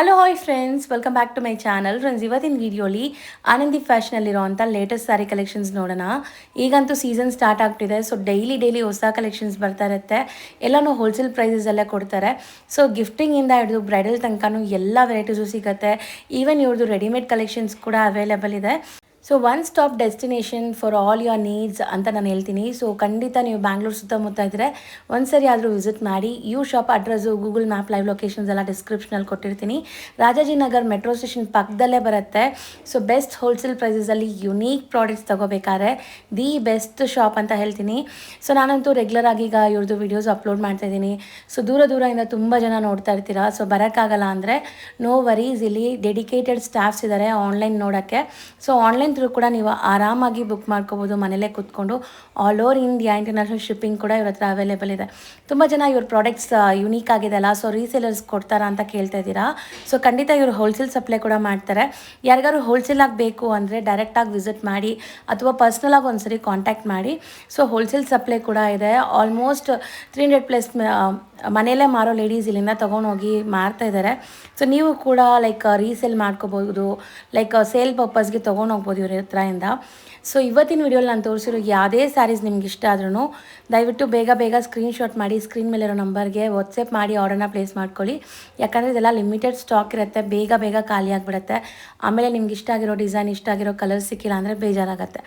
Hello hi friends, welcome back to my channel. Friends, ಇವತ್ತಿನ ವಿಡಿಯೋಲಿ ಆನಂದಿ ಫ್ಯಾಷನಲ್ಲಿರೋವಂಥ ಲೇಟೆಸ್ಟ್ ಸ್ಯಾರಿ ಕಲೆಕ್ಷನ್ಸ್ ನೋಡೋಣ. ಈಗಂತೂ ಸೀಸನ್ ಸ್ಟಾರ್ಟ್ ಆಗ್ತಿದೆ, ಸೊ ಡೈಲಿ ಹೊಸ ಕಲೆಕ್ಷನ್ಸ್ ಬರ್ತಾ ಇರುತ್ತೆ. ಎಲ್ಲನೂ ಹೋಲ್ಸೇಲ್ ಪ್ರೈಸಸಲ್ಲೇ ಕೊಡ್ತಾರೆ. ಸೊ ಗಿಫ್ಟಿಂಗಿಂದ ಹಿಡಿದು ಬ್ರೈಡಲ್ ತನಕನೂ ಎಲ್ಲ ವೆರೈಟೀಸು ಸಿಗುತ್ತೆ. ಈವನ್ ಇವ್ರದ್ದು ರೆಡಿಮೇಡ್ ಕಲೆಕ್ಷನ್ಸ್ ಕೂಡ ಅವೈಲೇಬಲ್ ಇದೆ. So one stop destination for all your needs ಅಂತ ನಾನು ಹೇಳ್ತೀನಿ. ಸೊ ಖಂಡಿತ ನೀವು ಬ್ಯಾಂಗ್ಳೂರು ಸುತ್ತಮುತ್ತ ಇದ್ದರೆ ಒಂದ್ಸರಿ ಆದರೂ ವಿಸಿಟ್ ಮಾಡಿ. You shop address Google map live locations ಎಲ್ಲ ಡಿಸ್ಕ್ರಿಪ್ಷನಲ್ಲಿ ಕೊಟ್ಟಿರ್ತೀನಿ. ರಾಜಾಜಿನಗರ್ ಮೆಟ್ರೋ ಸ್ಟೇಷನ್ ಪಕ್ಕದಲ್ಲೇ ಬರುತ್ತೆ. ಸೊ ಬೆಸ್ಟ್ ಹೋಲ್ಸೇಲ್ ಪ್ರೈಸಸಲ್ಲಿ ಯುನೀಕ್ ಪ್ರಾಡಕ್ಟ್ಸ್ ತೊಗೋಬೇಕಾದ್ರೆ ದಿ ಬೆಸ್ಟ್ ಶಾಪ್ ಅಂತ ಹೇಳ್ತೀನಿ. ಸೊ ನಾನಂತೂ ರೆಗ್ಯುಲರ್ ಆಗಿ ಈಗ ಇವ್ರದ್ದು ವೀಡಿಯೋಸ್ ಅಪ್ಲೋಡ್ ಮಾಡ್ತಾಯಿದ್ದೀನಿ. ಸೊ ದೂರದಿಂದ ತುಂಬ ಜನ ನೋಡ್ತಾ ಇರ್ತೀರಾ. ಸೊ ಬರೋಕ್ಕಾಗಲ್ಲ ಅಂದರೆ ನೋ ವರೀಸ್, ಇಲ್ಲಿ ಡೆಡಿಕೇಟೆಡ್ ಸ್ಟಾಫ್ಸ್ ಇದ್ದಾರೆ ಆನ್ಲೈನ್ ನೋಡೋಕ್ಕೆ. ಸೊ ಆನ್ಲೈನ್ ಥ್ರೂ ಕೂಡ ನೀವು ಆರಾಮಾಗಿ ಬುಕ್ ಮಾಡ್ಕೋಬೋದು ಮನೇಲೇ ಕೂತ್ಕೊಂಡು. All over India international shipping ಕೂಡ ಇವ್ರ ಹತ್ರ ಅವೈಲೇಬಲ್ ಇದೆ. ತುಂಬ ಜನ ಇವ್ರ ಪ್ರಾಡಕ್ಟ್ಸ್ ಯುನೀಕ್ ಆಗಿದೆ ಅಲ್ಲ, ಸೊ ರೀಸೇಲರ್ಸ್ ಕೊಡ್ತಾರಾ ಅಂತ ಕೇಳ್ತಾ ಇದ್ದೀರಾ. ಸೊ ಖಂಡಿತ ಇವರು ಹೋಲ್ಸೇಲ್ ಸಪ್ಲೈ ಕೂಡ ಮಾಡ್ತಾರೆ. ಯಾರಿಗಾರು ಹೋಲ್ಸೇಲ್ ಆಗಬೇಕು ಅಂದರೆ ಡೈರೆಕ್ಟಾಗಿ ವಿಸಿಟ್ ಮಾಡಿ ಅಥವಾ ಪರ್ಸ್ನಲಾಗಿ ಒಂದ್ಸರಿ ಕಾಂಟ್ಯಾಕ್ಟ್ ಮಾಡಿ. ಸೊ ಹೋಲ್ಸೇಲ್ ಸಪ್ಲೈ ಕೂಡ ಇದೆ. ಆಲ್ಮೋಸ್ಟ್ 300+ ಮನೆಯಲ್ಲೇ ಮಾರೋ ಲೇಡೀಸ್ ಇಲ್ಲಿಂದ ತೊಗೊಂಡೋಗಿ ಮಾರ್ತಾ ಇದ್ದಾರೆ. ಸೊ ನೀವು ಕೂಡ ಲೈಕ್ ರೀಸೇಲ್ ಮಾಡ್ಕೋಬೋದು, ಲೈಕ್ ಸೇಲ್ ಪರ್ಪಸ್ಗೆ ತೊಗೊಂಡೋಗ್ಬೋದು ಇವ್ರ ಹತ್ರದಿಂದ. ಸೊ ಇವತ್ತಿನ ವಿಡಿಯೋಲಿ ನಾನು ತೋರಿಸಿರೋ ಯಾವುದೇ ಸ್ಯಾರೀಸ್ ನಿಮ್ಗೆ ಇಷ್ಟ ಆದ್ರೂ ದಯವಿಟ್ಟು ಬೇಗ ಸ್ಕ್ರೀನ್ಶಾಟ್ ಮಾಡಿ ಸ್ಕ್ರೀನ್ ಮೇಲಿರೋ ನಂಬರ್ಗೆ ವಾಟ್ಸಪ್ ಮಾಡಿ ಆರ್ಡರ್ನ ಪ್ಲೇಸ್ ಮಾಡ್ಕೊಳ್ಳಿ. ಯಾಕಂದರೆ ಇದೆಲ್ಲ ಲಿಮಿಟೆಡ್ ಸ್ಟಾಕ್ ಇರುತ್ತೆ, ಬೇಗ ಖಾಲಿ ಆಗಿಬಿಡುತ್ತೆ. ಆಮೇಲೆ ನಿಮ್ಗೆ ಇಷ್ಟ ಆಗಿರೋ ಡಿಸೈನ್, ಇಷ್ಟ ಆಗಿರೋ ಕಲರ್ ಸಿಕ್ಕಿಲ್ಲ ಅಂದರೆ ಬೇಜಾರಾಗುತ್ತೆ.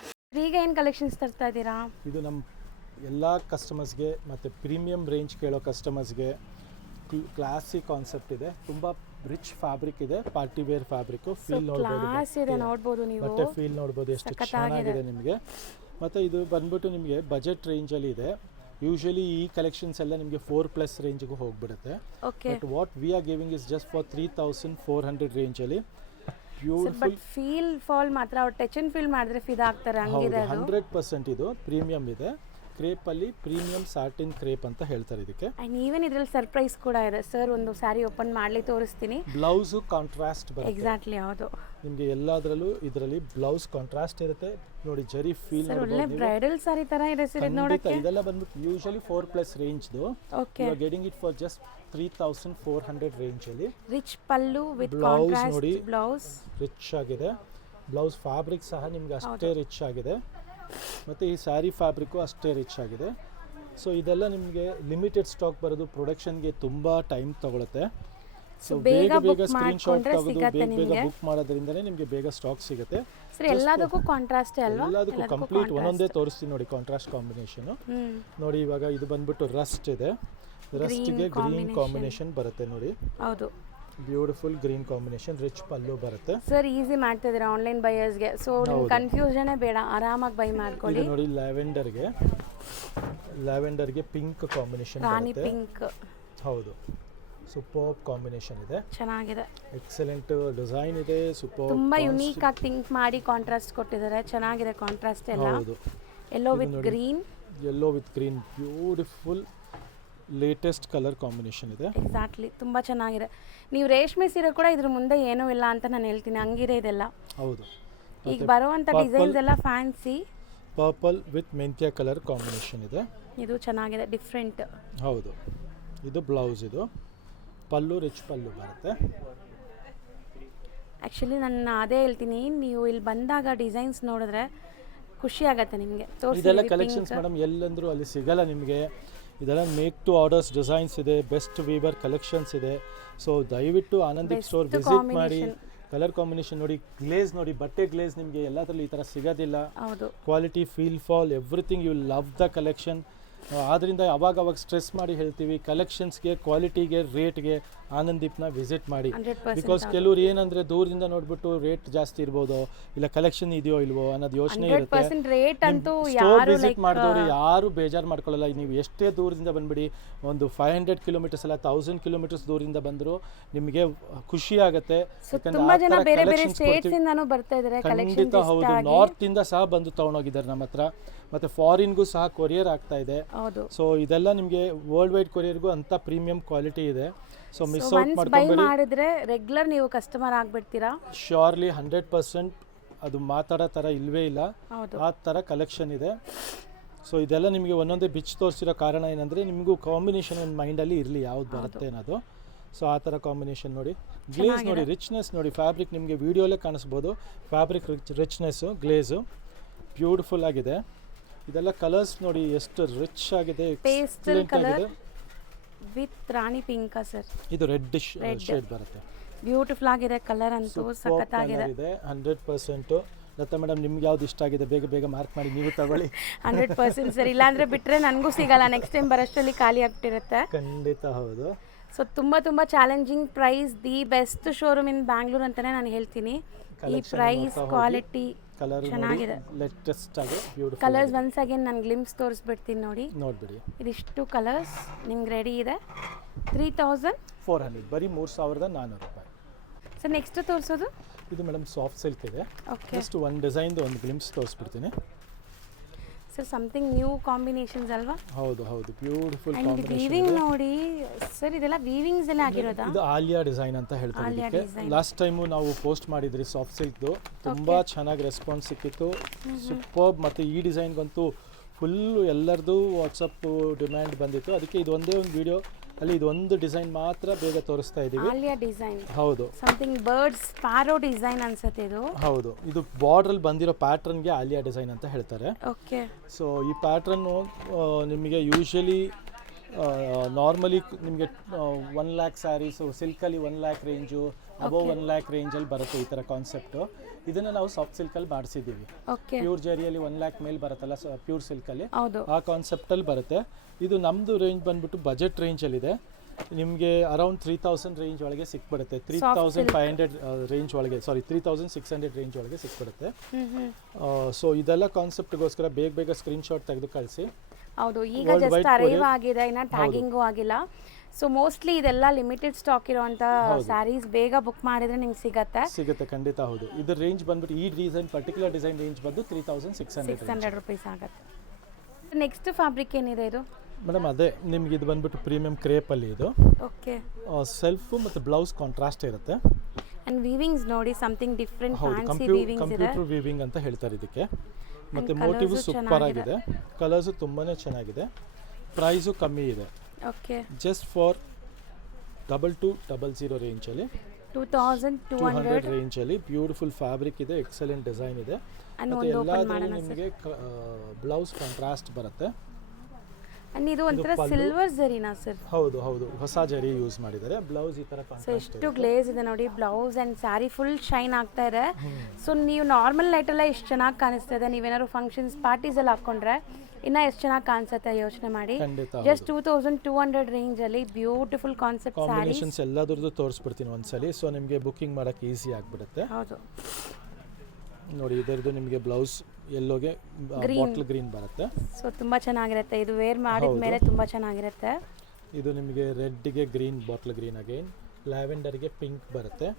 ಈಗ ಏನು ಕಲೆಕ್ಷನ್ಸ್ ತರ್ತಾ ಇದ್ದೀರಾ? ಇದು ನಮ್ಮ ಎಲ್ಲ ಕಸ್ಟಮರ್ಸ್ಗೆ ಮತ್ತು ಪ್ರೀಮಿಯಂ ರೇಂಜ್ ಕೇಳೋ ಕಸ್ಟಮರ್ಸ್ಗೆ ಕ್ಲಾಸಿ ಕಾನ್ಸೆಪ್ಟ್ ಇದೆ. ತುಂಬ ರಿಚ್ ಫ್ಯಾಬ್ರಿಕ್ ಇದೆ, ಪಾರ್ಟಿ ವೇರ್ ಫ್ಯಾಬ್ರಿಕ್. ಫೀಲ್ ನೋಡ್ಬೋದು ನೀವು, ಬಟ್ಟೆ ಫೀಲ್ ನೋಡ್ಬೋದು ಎಷ್ಟು ಚೆನ್ನಾಗಿದೆ ನಿಮಗೆ. ಮತ್ತು ಇದು ಬಂದ್ಬಿಟ್ಟು ನಿಮಗೆ ಬಜೆಟ್ ರೇಂಜಲ್ಲಿ ಇದೆ. ಯೂಶಲಿ ಈ ಕಲೆಕ್ಷನ್ಸ್ ಎಲ್ಲ ನಿಮಗೆ 4+ ರೇಂಜ್ಗೂ ಹೋಗ್ಬಿಡುತ್ತೆ. But what we are giving is just for 3400 ರೇಂಜಲ್ಲಿ. ಬ್ಯೂಟಿಫುಲ್ ಫೀಲ್ ಫಾಲ್ ಮಾತ್ರ ಟಚ್ ಅಂಡ್ ಫೀಲ್ ಮಾಡಿದ್ರೆ ಫಿದಾ ಆಗ್ತಾರೆ. 100% ಇದು ಪ್ರೀಮಿಯಂ ಇದೆ. ಕ್ರೇಪಲ್ಲಿ ಪ್ರೀಮಿಯಂ ಸಾಟಿನ್ ಕ್ರೇಪ್ ಅಂತ ಹೇಳ್ತಾರೆ ಇದಕ್ಕೆ. ಆ್ಯಂಡ್ ಈವನ್ ಇದರಲ್ಲಿ ಸರ್ಪ್ರೈಸ್ ಕೂಡ ಇದೆ ಸರ್. ಒಂದು ಸ್ಯಾರಿ ಓಪನ್ ಮಾಡಲಿ ತೋರಿಸ್ತೀನಿ. ಬ್ಲೌಸು ಕಾಂಟ್ರಾಸ್ಟ್ ಬರುತ್ತೆ. ಎಕ್ಸಾಕ್ಟ್ಲಿ, ಹೌದು. ನಿಮಗೆ ಎಲ್ಲದರಲ್ಲೂ ಇದರಲ್ಲಿ ಬ್ಲೌಸ್ ಕಾಂಟ್ರಾಸ್ಟ್ ಇರುತ್ತೆ ನೋಡಿ. ಜರಿ ಫೀಲ್ ಒಳ್ಳೆ ಬ್ರೈಡಲ್ ಸ್ಯಾರಿ ತರ ಇದೆ ಸರ್ ಇದು ನೋಡಕ್ಕೆ. ಇದೆಲ್ಲ ಬಂದ್ಬಿಟ್ಟು ಯೂಶಲಿ 4+ ರೇಂಜ್ದು. You are getting it for just 3400 range ಅಲ್ಲಿ. ರಿಚ್ ಪಲ್ಲು ವಿತ್ ಬ್ಲೌಸ್ ನೋಡಿ, ಬ್ಲೌಸ್ ರಿಚ್ ಆಗಿದೆ. ಬ್ಲೌಸ್ ಫ್ಯಾಬ್ರಿಕ್ ಸಹ ನಿಮಗೆ ಅಷ್ಟೇ ರಿಚ್ ಆಗಿದೆ. ಮತ್ತು ಈ ಸ್ಯಾರಿ ಫ್ಯಾಬ್ರಿಕ್ಕು ಅಷ್ಟೇ ರಿಚ್ ಆಗಿದೆ. ಸೊ ಇದೆಲ್ಲ ನಿಮಗೆ ಲಿಮಿಟೆಡ್ ಸ್ಟಾಕ್ ಬರೋದು, ಪ್ರೊಡಕ್ಷನ್ಗೆ ತುಂಬ ಟೈಮ್ ತಗೊಳುತ್ತೆ. ಸೊ ಬೇಗ ಸ್ಕ್ರೀನ್ಶಾಟ್ ತೆಗೆದು ಬೇಗ ಬುಕ್ ಮಾಡೋದ್ರಿಂದನೇ ನಿಮಗೆ ಬೇಗ ಸ್ಟಾಕ್ ಸಿಗುತ್ತೆ. ಎಲ್ಲದಕ್ಕೂ ಕಾಂಟ್ರಾಸ್ಟ್ ಅಲ್ವಾ? ಎಲ್ಲದಕ್ಕೂ ಕಂಪ್ಲೀಟ್ ಒಂದೊಂದೇ ತೋರಿಸ್ತೀನಿ ನೋಡಿ. ಕಾಂಟ್ರಾಸ್ಟ್ ಕಾಂಬಿನೇಷನ್ ನೋಡಿ. ಇವಾಗ ಇದು ಬಂದ್ಬಿಟ್ಟು ರಸ್ಟ್ ಇದೆ. ರಸ್ಟ್ಗೆ ಗ್ರೀನ್ ಕಾಂಬಿನೇಷನ್ ಬರುತ್ತೆ ನೋಡಿ. ಹೌದು, ಬ್ಯೂಟಿಫುಲ್ ಗ್ರೀನ್ ಕಾಂಬಿನೇಷನ್, ರಿಚ್ ಪಲ್ಲು ಬರುತ್ತೆ. ಸರ್ ಈಸಿ ಮಾಡ್ತಾ ಇದ್ದೀರಾ ಆನ್ಲೈನ್ ಬೈಯರ್ಸ್ಗೆ. ಸೊ ನಿಮ್ಗೆ ಕನ್ಫ್ಯೂಷನೇ ಬೇಡ, ಆರಾಮಾಗಿ ಬೈ ಮಾಡ್ಕೊಳ್ಳಿ. ಇದು ನೋಡಿ ಲ್ಯಾವೆಂಡರ್ಗೆ ಪಿಂಕ್ ಕಾಂಬಿನೇಷನ್ ಬರುತ್ತೆ. ಪಿಂಕ್, ಹೌದು. ಸೂಪರ್ ಕಾಂಬಿನೇಷನ್ ಇದೆ, ಚೆನ್ನಾಗಿದೆ. ಎಕ್ಸಲೆಂಟ್ ಡಿಸೈನ್ ಇದೆ. ಸೂಪರ್, ತುಂಬಾ ಯುನೀಕ್ ಆಗಿ ಥಿಂಕ್ ಮಾಡಿ ಕಾಂಟ್ರಾಸ್ಟ್ ಕೊಟ್ಟಿದ್ದಾರೆ. ಚೆನ್ನಾಗಿದೆ ಕಾಂಟ್ರಾಸ್ಟ್ ಎಲ್ಲ. ಹೌದು, yellow with green beautiful latest colour combination ಇದೆ. ಎಕ್ಸಾಕ್ಟ್ಲಿ, ತುಂಬ ಚೆನ್ನಾಗಿದೆ. ನೀವು ರೇಷ್ಮೆ ಸೀರೆ ಕೂಡ ಇದ್ರ ಮುಂದೆ ಏನೂ ಇಲ್ಲ ಅಂತ ನಾನು ಹೇಳ್ತೀನಿ, ಹಂಗಿದೆ ಇದೆಲ್ಲ. ಹೌದು, ಈಗ ಬರುವಂಥ ಡಿಸೈನ್ಸ್ ಎಲ್ಲ ಫ್ಯಾನ್ಸಿ. ಪರ್ಪಲ್ ವಿತ್ ಮೆಂತ್ಯ ಕಲರ್ ಕಾಂಬಿನೇಷನ್ ಇದೆ. ಇದು ಚೆನ್ನಾಗಿದೆ, ಡಿಫ್ರೆಂಟ್. ಹೌದು, ಇದು ಬ್ಲೌಸ್. ಇದು ಪಲ್ಲು ರಿಚ್ ಪಲ್ಲು ಬರುತ್ತೆ. ಆ್ಯಕ್ಚುಲಿ ನಾನು ಅದೇ ಹೇಳ್ತೀನಿ, ನೀವು ಇಲ್ಲಿ ಬಂದಾಗ ಡಿಸೈನ್ಸ್ ನೋಡಿದ್ರೆ ಖುಷಿ ಆಗುತ್ತೆ ನಿಮಗೆ. ಇದೆಲ್ಲ ಕಲೆಕ್ಷನ್ಸ್ ಮೇಡಮ್ ಎಲ್ಲಂದ್ರೂ ಅಲ್ಲಿ ಸಿಗಲ್ಲ ನಿಮಗೆ. ಇದೆಲ್ಲ ಮೇಕ್ ಟು ಆರ್ಡರ್ಸ್ ಡಿಸೈನ್ಸ್ ಇದೆ, ಬೆಸ್ಟ್ ವೀವರ್ ಕಲೆಕ್ಷನ್ಸ್ ಇದೆ. ಸೊ ದಯವಿಟ್ಟು ಆನಂದಿ ಸ್ಟೋರ್ ವಿಸಿಟ್ ಮಾಡಿ. ಕಲರ್ ಕಾಂಬಿನೇಷನ್ ನೋಡಿ, ಗ್ಲೇಸ್ ನೋಡಿ, ಬಟ್ಟೆ ಗ್ಲೇಸ್ ನಿಮಗೆ ಎಲ್ಲದರಲ್ಲೂ ಈ ಥರ ಸಿಗೋದಿಲ್ಲ. Quality, feel fall, everything, you love the collection. ಆದ್ದರಿಂದ ಅವಾಗ ಸ್ಟ್ರೆಸ್ ಮಾಡಿ ಹೇಳ್ತೀವಿ, ಕಲೆಕ್ಷನ್ಸ್ಗೆ, ಕ್ವಾಲಿಟಿಗೆ, ರೇಟ್ಗೆ ಆನಂದೀಪ್ನ ವಿಸಿಟ್ ಮಾಡಿ. ಬಿಕಾಸ್ ಕೆಲವ್ರು ಏನಂದರೆ ದೂರದಿಂದ ನೋಡ್ಬಿಟ್ಟು ರೇಟ್ ಜಾಸ್ತಿ ಇರ್ಬೋದು, ಇಲ್ಲ ಕಲೆಕ್ಷನ್ ಇದೆಯೋ ಇಲ್ವೋ ಅನ್ನೋದು ಯೋಚನೆ ಇರುತ್ತೆ. ಸ್ಟೋರ್ ವಿಸಿಟ್ ಮಾಡಿದವರು ಯಾರು ಬೇಜಾರು ಮಾಡ್ಕೊಳ್ಳಲ್ಲ. ನೀವು ಎಷ್ಟೇ ದೂರದಿಂದ ಬಂದ್ಬಿಡಿ, ಒಂದು 500 ಕಿಲೋಮೀಟರ್ಸ್ ಅಲ್ಲ 1000 ಕಿಲೋಮೀಟರ್ಸ್ ದೂರದಿಂದ ಬಂದರೂ ನಿಮಗೆ ಖುಷಿ ಆಗುತ್ತೆ. ಖಂಡಿತ ಹೌದು, ನಾರ್ತ್ ಇಂದ ಸಹ ಬಂದು ತಗೊಂಡೋಗಿದ್ದಾರೆ ನಮ್ಮ ಹತ್ರ. ಮತ್ತು ಫಾರಿನ್ಗೂ ಸಹ ಕೊರಿಯರ್ ಆಗ್ತಾ ಇದೆ. ಸೊ ಇದೆಲ್ಲ ನಿಮಗೆ ವರ್ಲ್ಡ್ ವೈಡ್ ಕೊರಿಯರ್ಗೂ ಅಂತ ಪ್ರೀಮಿಯಂ ಕ್ವಾಲಿಟಿ ಇದೆ. ಸೊ ಮಿಸ್ ಔಟ್ ಮಾಡ್ಕೊಂಡ್ಬಿಡಿ. ರೆಗ್ಯುಲರ್ ನೀವು ಕಸ್ಟಮರ್ ಆಗ್ಬಿಡ್ತೀರಾ. ಶ್ಯೂರ್ಲಿ 100% ಅದು ಮಾತಾಡೋ ಥರ ಇಲ್ವೇ ಇಲ್ಲ, ಆ ಥರ ಕಲೆಕ್ಷನ್ ಇದೆ. ಸೊ ಇದೆಲ್ಲ ನಿಮಗೆ ಒಂದೊಂದೇ ಬಿಚ್ಚಿ ತೋರಿಸಿರೋ ಕಾರಣ ಏನಂದರೆ ನಿಮಗೂ ಕಾಂಬಿನೇಷನ್ ಒಂದು ಮೈಂಡಲ್ಲಿ ಇರಲಿ ಯಾವ್ದು ಬರುತ್ತೆ ಅನ್ನೋದು. ಸೊ ಆ ಥರ ಕಾಂಬಿನೇಷನ್ ನೋಡಿ. ಗ್ಲೇಸ್ ನೋಡಿ, ರಿಚ್ನೆಸ್ ನೋಡಿ, ಫ್ಯಾಬ್ರಿಕ್ ನಿಮಗೆ ವಿಡಿಯೋಲೇ ಕಾಣಿಸ್ಬೋದು. ಫ್ಯಾಬ್ರಿಕ್ ರಿಚ್ನೆಸ್ಸು, ಗ್ಲೇಸು ಬ್ಯೂಟಿಫುಲ್ ಆಗಿದೆ. ಇದೆಲ್ಲ ಕಲರ್ಸ್ ನೋಡಿ ಎಷ್ಟು ರಿಚ್ ಆಗಿದೆ, pastel colour with Rani pink sir. ಇದು ರೆಡ್ ಶೇಡ್ ಬರುತ್ತೆ. ಬ್ಯೂಟಿಫುಲ್ ಆಗಿದೆ ಕಲರ್ ಅಂತೂ ಸಖತ್ತಾಗಿದೆ. 100%. ಲತಾ ಮೇಡಮ್ ನಿಮ್ಗೆ ಯಾವ್ದು ಇಷ್ಟ ಆಗಿದೆ ಬೇಗ ಬೇಗ ಮಾರ್ಕ್ ಮಾಡಿ ನೀವು ತಗೊಳ್ಳಿ. 100% ಸರ್, ಇಲ್ಲಾಂದ್ರೆ ಬಿಟ್ರೆ ನನಗೂ ಸಿಗಲ್ಲ, ನೆಕ್ಸ್ಟ್ ಟೈಮ್ ಬರೋಷ್ಟರಲ್ಲಿ ಖಾಲಿ ಆಗ್ತಿರುತ್ತೆ. ಖಂಡಿತ ಹೌದು. ಸೊ ತುಂಬ challenging price, the best showroom in Bangalore ಅಂತಾನೆ ನಾನು ಹೇಳ್ತೀನಿ. ಈ ಪ್ರೈಸ್, ಕ್ವಾಲಿಟಿ ಚೆನ್ನಾಗಿದೆ. ಲೇಟೆಸ್ಟ್ ಆಗಿ ಬ್ಯೂಟಿಫುಲ್ ಕಲರ್ಸ್ ಒನ್ಸ್ ಅಗೇನ್ ನಾನು ಗ್ಲಿಮ್ಸ್ ತೋರಿಸ್ಬಿಡ್ತೀನಿ ನೋಡಿ. ನೋಡ್ಬಿಡಿ, ಇದಿಷ್ಟು ಕಲರ್ಸ್ ನಿಮ್ಗೆ ರೆಡಿ ಇದೆ. 3400, ಬರೀ 3400 ರೂಪಾಯಿ. ಸರ್ ನೆಕ್ಸ್ಟ್ ತೋರಿಸೋದು ಇದು ಮೇಡಮ್ ಸಾಫ್ಟ್ ಸಿಲ್ಕ್ ಇದೆ. ಓಕೆ, ಜಸ್ಟ್ ಒಂದು ಡಿಸೈನ್ದು ಒಂದು ಗ್ಲಿಮ್ಸ್ ತೋರಿಸ್ಬಿಡ್ತೀನಿ. ಸರ್ ಸಮಥಿಂಗ್ ನ್ಯೂ ಕಾಂಬಿನೇಷನ್ಸ್ ಅಲ್ವಾ? ಹೌದು ಹೌದು, ಬ್ಯೂಟಿಫುಲ್ ಅಂಡ್ ವೀವಿಂಗ್ ನೋಡಿ ಸರ್, ಇದೆಲ್ಲ ವೀವಿಂಗ್ಸ್ ಎಲ್ಲ ಆಗಿರೋದಾ? ಇದು ಆಲಿಯಾ ಡಿಸೈನ್ ಅಂತ ಹೇಳ್ತಾರೆ ಇದಕ್ಕೆ. ಲಾಸ್ಟ್ ಟೈಮು ನಾವು ಪೋಸ್ಟ್ ಮಾಡಿದ್ರಿ ಸಾಫ್ಟ್ ಸಿಲ್ಕ್ದು, ತುಂಬಾ ಚೆನ್ನಾಗಿ ರೆಸ್ಪಾನ್ಸ್ ಸಿಕ್ಕಿತ್ತು, ಸೂಪರ್ಬ್. ಮತ್ತು ಈ ಡಿಸೈನ್ಗಂತೂ ಫುಲ್ಲು ಎಲ್ಲರದು ವಾಟ್ಸಪ್ ಡಿಮ್ಯಾಂಡ್ ಬಂದಿತ್ತು. ಅದಕ್ಕೆ ಇದು ಒಂದೇ ಒಂದು ವಿಡಿಯೋ ಅಲ್ಲಿ ಇದು ಒಂದು ಡಿಸೈನ್ ಮಾತ್ರ ಬೇಗ ತೋರಿಸ್ತಾ ಇದ್ದೀವಿ. ಆಲಿಯಾ ಡಿಸೈನ್, ಹೌದು, ಸಮಥಿಂಗ್ ಬರ್ಡ್ಸ್ ಸ್ಪ್ಯಾರೋ ಡಿಸೈನ್ ಅನ್ಸುತ್ತೆ ಇದು. ಹೌದು, ಇದು ಬಾರ್ಡ್ರಲ್ಲಿ ಬಂದಿರೋ ಪ್ಯಾಟ್ರನ್ಗೆ ಆಲಿಯಾ ಡಿಸೈನ್ ಅಂತ ಹೇಳ್ತಾರೆ. ಓಕೆ, ಸೊ ಈ ಪ್ಯಾಟ್ರನ್ನು ನಿಮಗೆ ಯೂಶಲಿ ನಾರ್ಮಲಿ ನಿಮಗೆ 1 lakh ಸ್ಯಾರೀಸು ಸಿಲ್ಕಲ್ಲಿ 1 lakh ರೇಂಜು, ಅಬೋವ್ 1 lakh ರೇಂಜಲ್ಲಿ ಬರುತ್ತೆ ಈ ಥರ ಕಾನ್ಸೆಪ್ಟು. ಇದನ್ನು ನಾವು ಸಾಫ್ಟ್ ಸಿಲ್ಕಲ್ಲಿ ಮಾಡಿಸಿದ್ದೀವಿ. ಓಕೆ, ಪ್ಯೂರ್ ಜರಿಯಲ್ಲಿ 1 lakh ಮೇಲೆ ಬರುತ್ತಲ್ಲ ಪ್ಯೂರ್ ಸಿಲ್ಕಲ್ಲಿ, ಹೌದು, ಆ ಕಾನ್ಸೆಪ್ಟಲ್ಲಿ ಬರುತ್ತೆ. ಇದು ನಮ್ಮದು ರೇಂಜ್ ಬಂದ್ಬಿಟ್ಟು ಬಜೆಟ್ ರೇಂಜಲ್ಲಿದೆ. ನಿಮಗೆ ಅರೌಂಡ್ 3000 ರೇಂಜ್ ಒಳಗೆ ಸಿಕ್ಬಿಡುತ್ತೆ. 3500 ರೇಂಜ್ ಒಳಗೆ, ಸಾರಿ 3600 ರೇಂಜ್ ಒಳಗೆ ಸಿಕ್ಬಿಡುತ್ತೆ. ಸೊ ಇದೆಲ್ಲ ಕಾನ್ಸೆಪ್ಟ್ಗೋಸ್ಕರ ಬೇಗ ಬೇಗ ಸ್ಕ್ರೀನ್ಶಾಟ್ ತೆಗೆದು ಕಳಿಸಿ. ಹೌದು, ಈಗ ಜಸ್ಟ್ ಅರೈವ್ ಆಗಿದೆ, ಇನ್ನ ಟ್ಯಾಗಿಂಗು ಆಗಿಲ್ಲ. ಸೊ ಮೋಸ್ಟ್ಲಿ ಇದೆಲ್ಲ ಲಿಮಿಟೆಡ್ ಸ್ಟಾಕ್ ಇರುವಂತ ಸ್ಯಾರೀಸ್, ಬೇಗ ಬುಕ್ ಮಾಡಿದ್ರೆ ನಿಮ್ಗೆ ಸಿಗುತ್ತೆ. ಖಂಡಿತ ಹೌದು. ಇದ್ರ ರೇಂಜ್ ಬಂದ್ಬಿಟ್ಟು ಈ ಡಿಸೈನ್ ಪರ್ಟಿಕ್ಯುಲರ್ ಡಿಸೈನ್ ರೇಂಜ್ ಬಂದು 3600 ರೂಪೀಸ್ ಆಗುತ್ತೆ. ನೆಕ್ಸ್ಟ್ ಫ್ಯಾಬ್ರಿಕ್ ಏನಿದೆ ಇದು ಮೇಡಮ್? ಅದೇ ನಿಮ್ಗೆ ಇದು ಬಂದ್ಬಿಟ್ಟು ಪ್ರೀಮಿಯಂ ಕ್ರೇಪಲ್ಲಿ ಇದು. ಓಕೆ, ಸೆಲ್ಫು ಮತ್ತು ಬ್ಲೌಸ್ ಕಾಂಟ್ರಾಸ್ಟ್ ಇರುತ್ತೆ. ಅಂಡ್ ವೀವಿಂಗ್ಸ್ ನೋಡಿ, ಸಮಥಿಂಗ್ ಡಿಫ್ರೆಂಟ್ ಫ್ಯಾನ್ಸಿ ವೀವಿಂಗ್ಸ್ ಇದೆ. ಕಂಪ್ಯೂಟರ್ ವೀವಿಂಗ್ ಅಂತ ಹೇಳ್ತಾರೆ ಇದಕ್ಕೆ. ಮತ್ತು ಮೋಟಿವ್ ಸೂಪರ್ ಆಗಿದೆ, ಕಲರ್ಸು ತುಂಬಾ ಚೆನ್ನಾಗಿದೆ, ಪ್ರೈಸು ಕಮ್ಮಿ ಇದೆ. ಓಕೆ, ಜಸ್ಟ್ ಫಾರ್ 2200 ರೇಂಜಲ್ಲಿ, 2200 ರೇಂಜಲ್ಲಿ ಬ್ಯೂಟಿಫುಲ್ ಫ್ಯಾಬ್ರಿಕ್ ಇದೆ, ಎಕ್ಸಲೆಂಟ್ ಡಿಸೈನ್ ಇದೆ. ಮತ್ತು ಎಲ್ಲದರಲ್ಲೂ ನಿಮಗೆ ಬ್ಲೌಸ್ ಕಾಂಟ್ರಾಸ್ಟ್ ಬರುತ್ತೆ. ಅಂಡ್ ಇದು ಒಂಥರ ಸಿಲ್ವರ್ ಜರಿನಾ ಸರ್? ಹೌದು ಹೌದು, ಹೊಸ ಜರಿ ಯೂಸ್ ಮಾಡಿದ್ದಾರೆ. ಬ್ಲೌಸ್ ಈ ತರ ಸೊ ಎಷ್ಟು ಗ್ಲೇಸ್ ಇದೆ ನೋಡಿ, blouse and sari full shine ಆಗ್ತಾ ಇದೆ. ಸೊ ನೀವು ನಾರ್ಮಲ್ ಲೈಟ್ ಎಲ್ಲ ಎಷ್ಟು ಚೆನ್ನಾಗಿ ಕಾಣಿಸ್ತಾ ಇದೆ, ನೀವೇನಾದ್ರು ಫಂಕ್ಷನ್ಸ್ ಪಾರ್ಟೀಸ್ ಎಲ್ಲ ಹಾಕೊಂಡ್ರೆ ಇನ್ನ ಎಷ್ಟು ಚೆನ್ನಾಗಿ ಕಾಣಿಸುತ್ತೆ ಯೋಚನೆ ಮಾಡಿ. ಜಸ್ಟ್ 2200 ರೇಂಜ್ ಅಲ್ಲಿ ಬ್ಯೂಟಿಫುಲ್ ಕಾನ್ಸೆಪ್ಟ್ ಕಾಂಬಿನೇಷನ್ಸ್ ಎಲ್ಲದರದ್ದು ತೋರಿಸ್ಬಿಡ್ತೀನಿ ಒಂದ್ಸಲಿ. ಸೊ ನಿಮಗೆ ಬುಕಿಂಗ್ ಮಾಡಕ್ಕೆ ಈಸಿ ಆಗಿಬಿಡುತ್ತೆ. ಹೌದು ನೋಡಿ, ಇದರದ್ದು ನಿಮಗೆ ಬ್ಲೌಸ್ ಎಲ್ಲೋಗೆ ಬಾಟಲ್ ಗ್ರೀನ್ ಬರುತ್ತೆ. ಸೊ ತುಂಬಾ ಚೆನ್ನಾಗಿರುತ್ತೆ, ಇದು ವೇರ್ ಮಾಡಿದ ಮೇಲೆ ತುಂಬಾ ಚೆನ್ನಾಗಿರುತ್ತೆ. ಇದು ನಿಮಗೆ ರೆಡ್ಗೆ ಗ್ರೀನ್, ಬಾಟಲ್ ಗ್ರೀನ್, ಅಗೈನ್ ಲ್ಯಾವೆಂಡರ್ಗೆ ಪಿಂಕ್ ಬರುತ್ತೆ.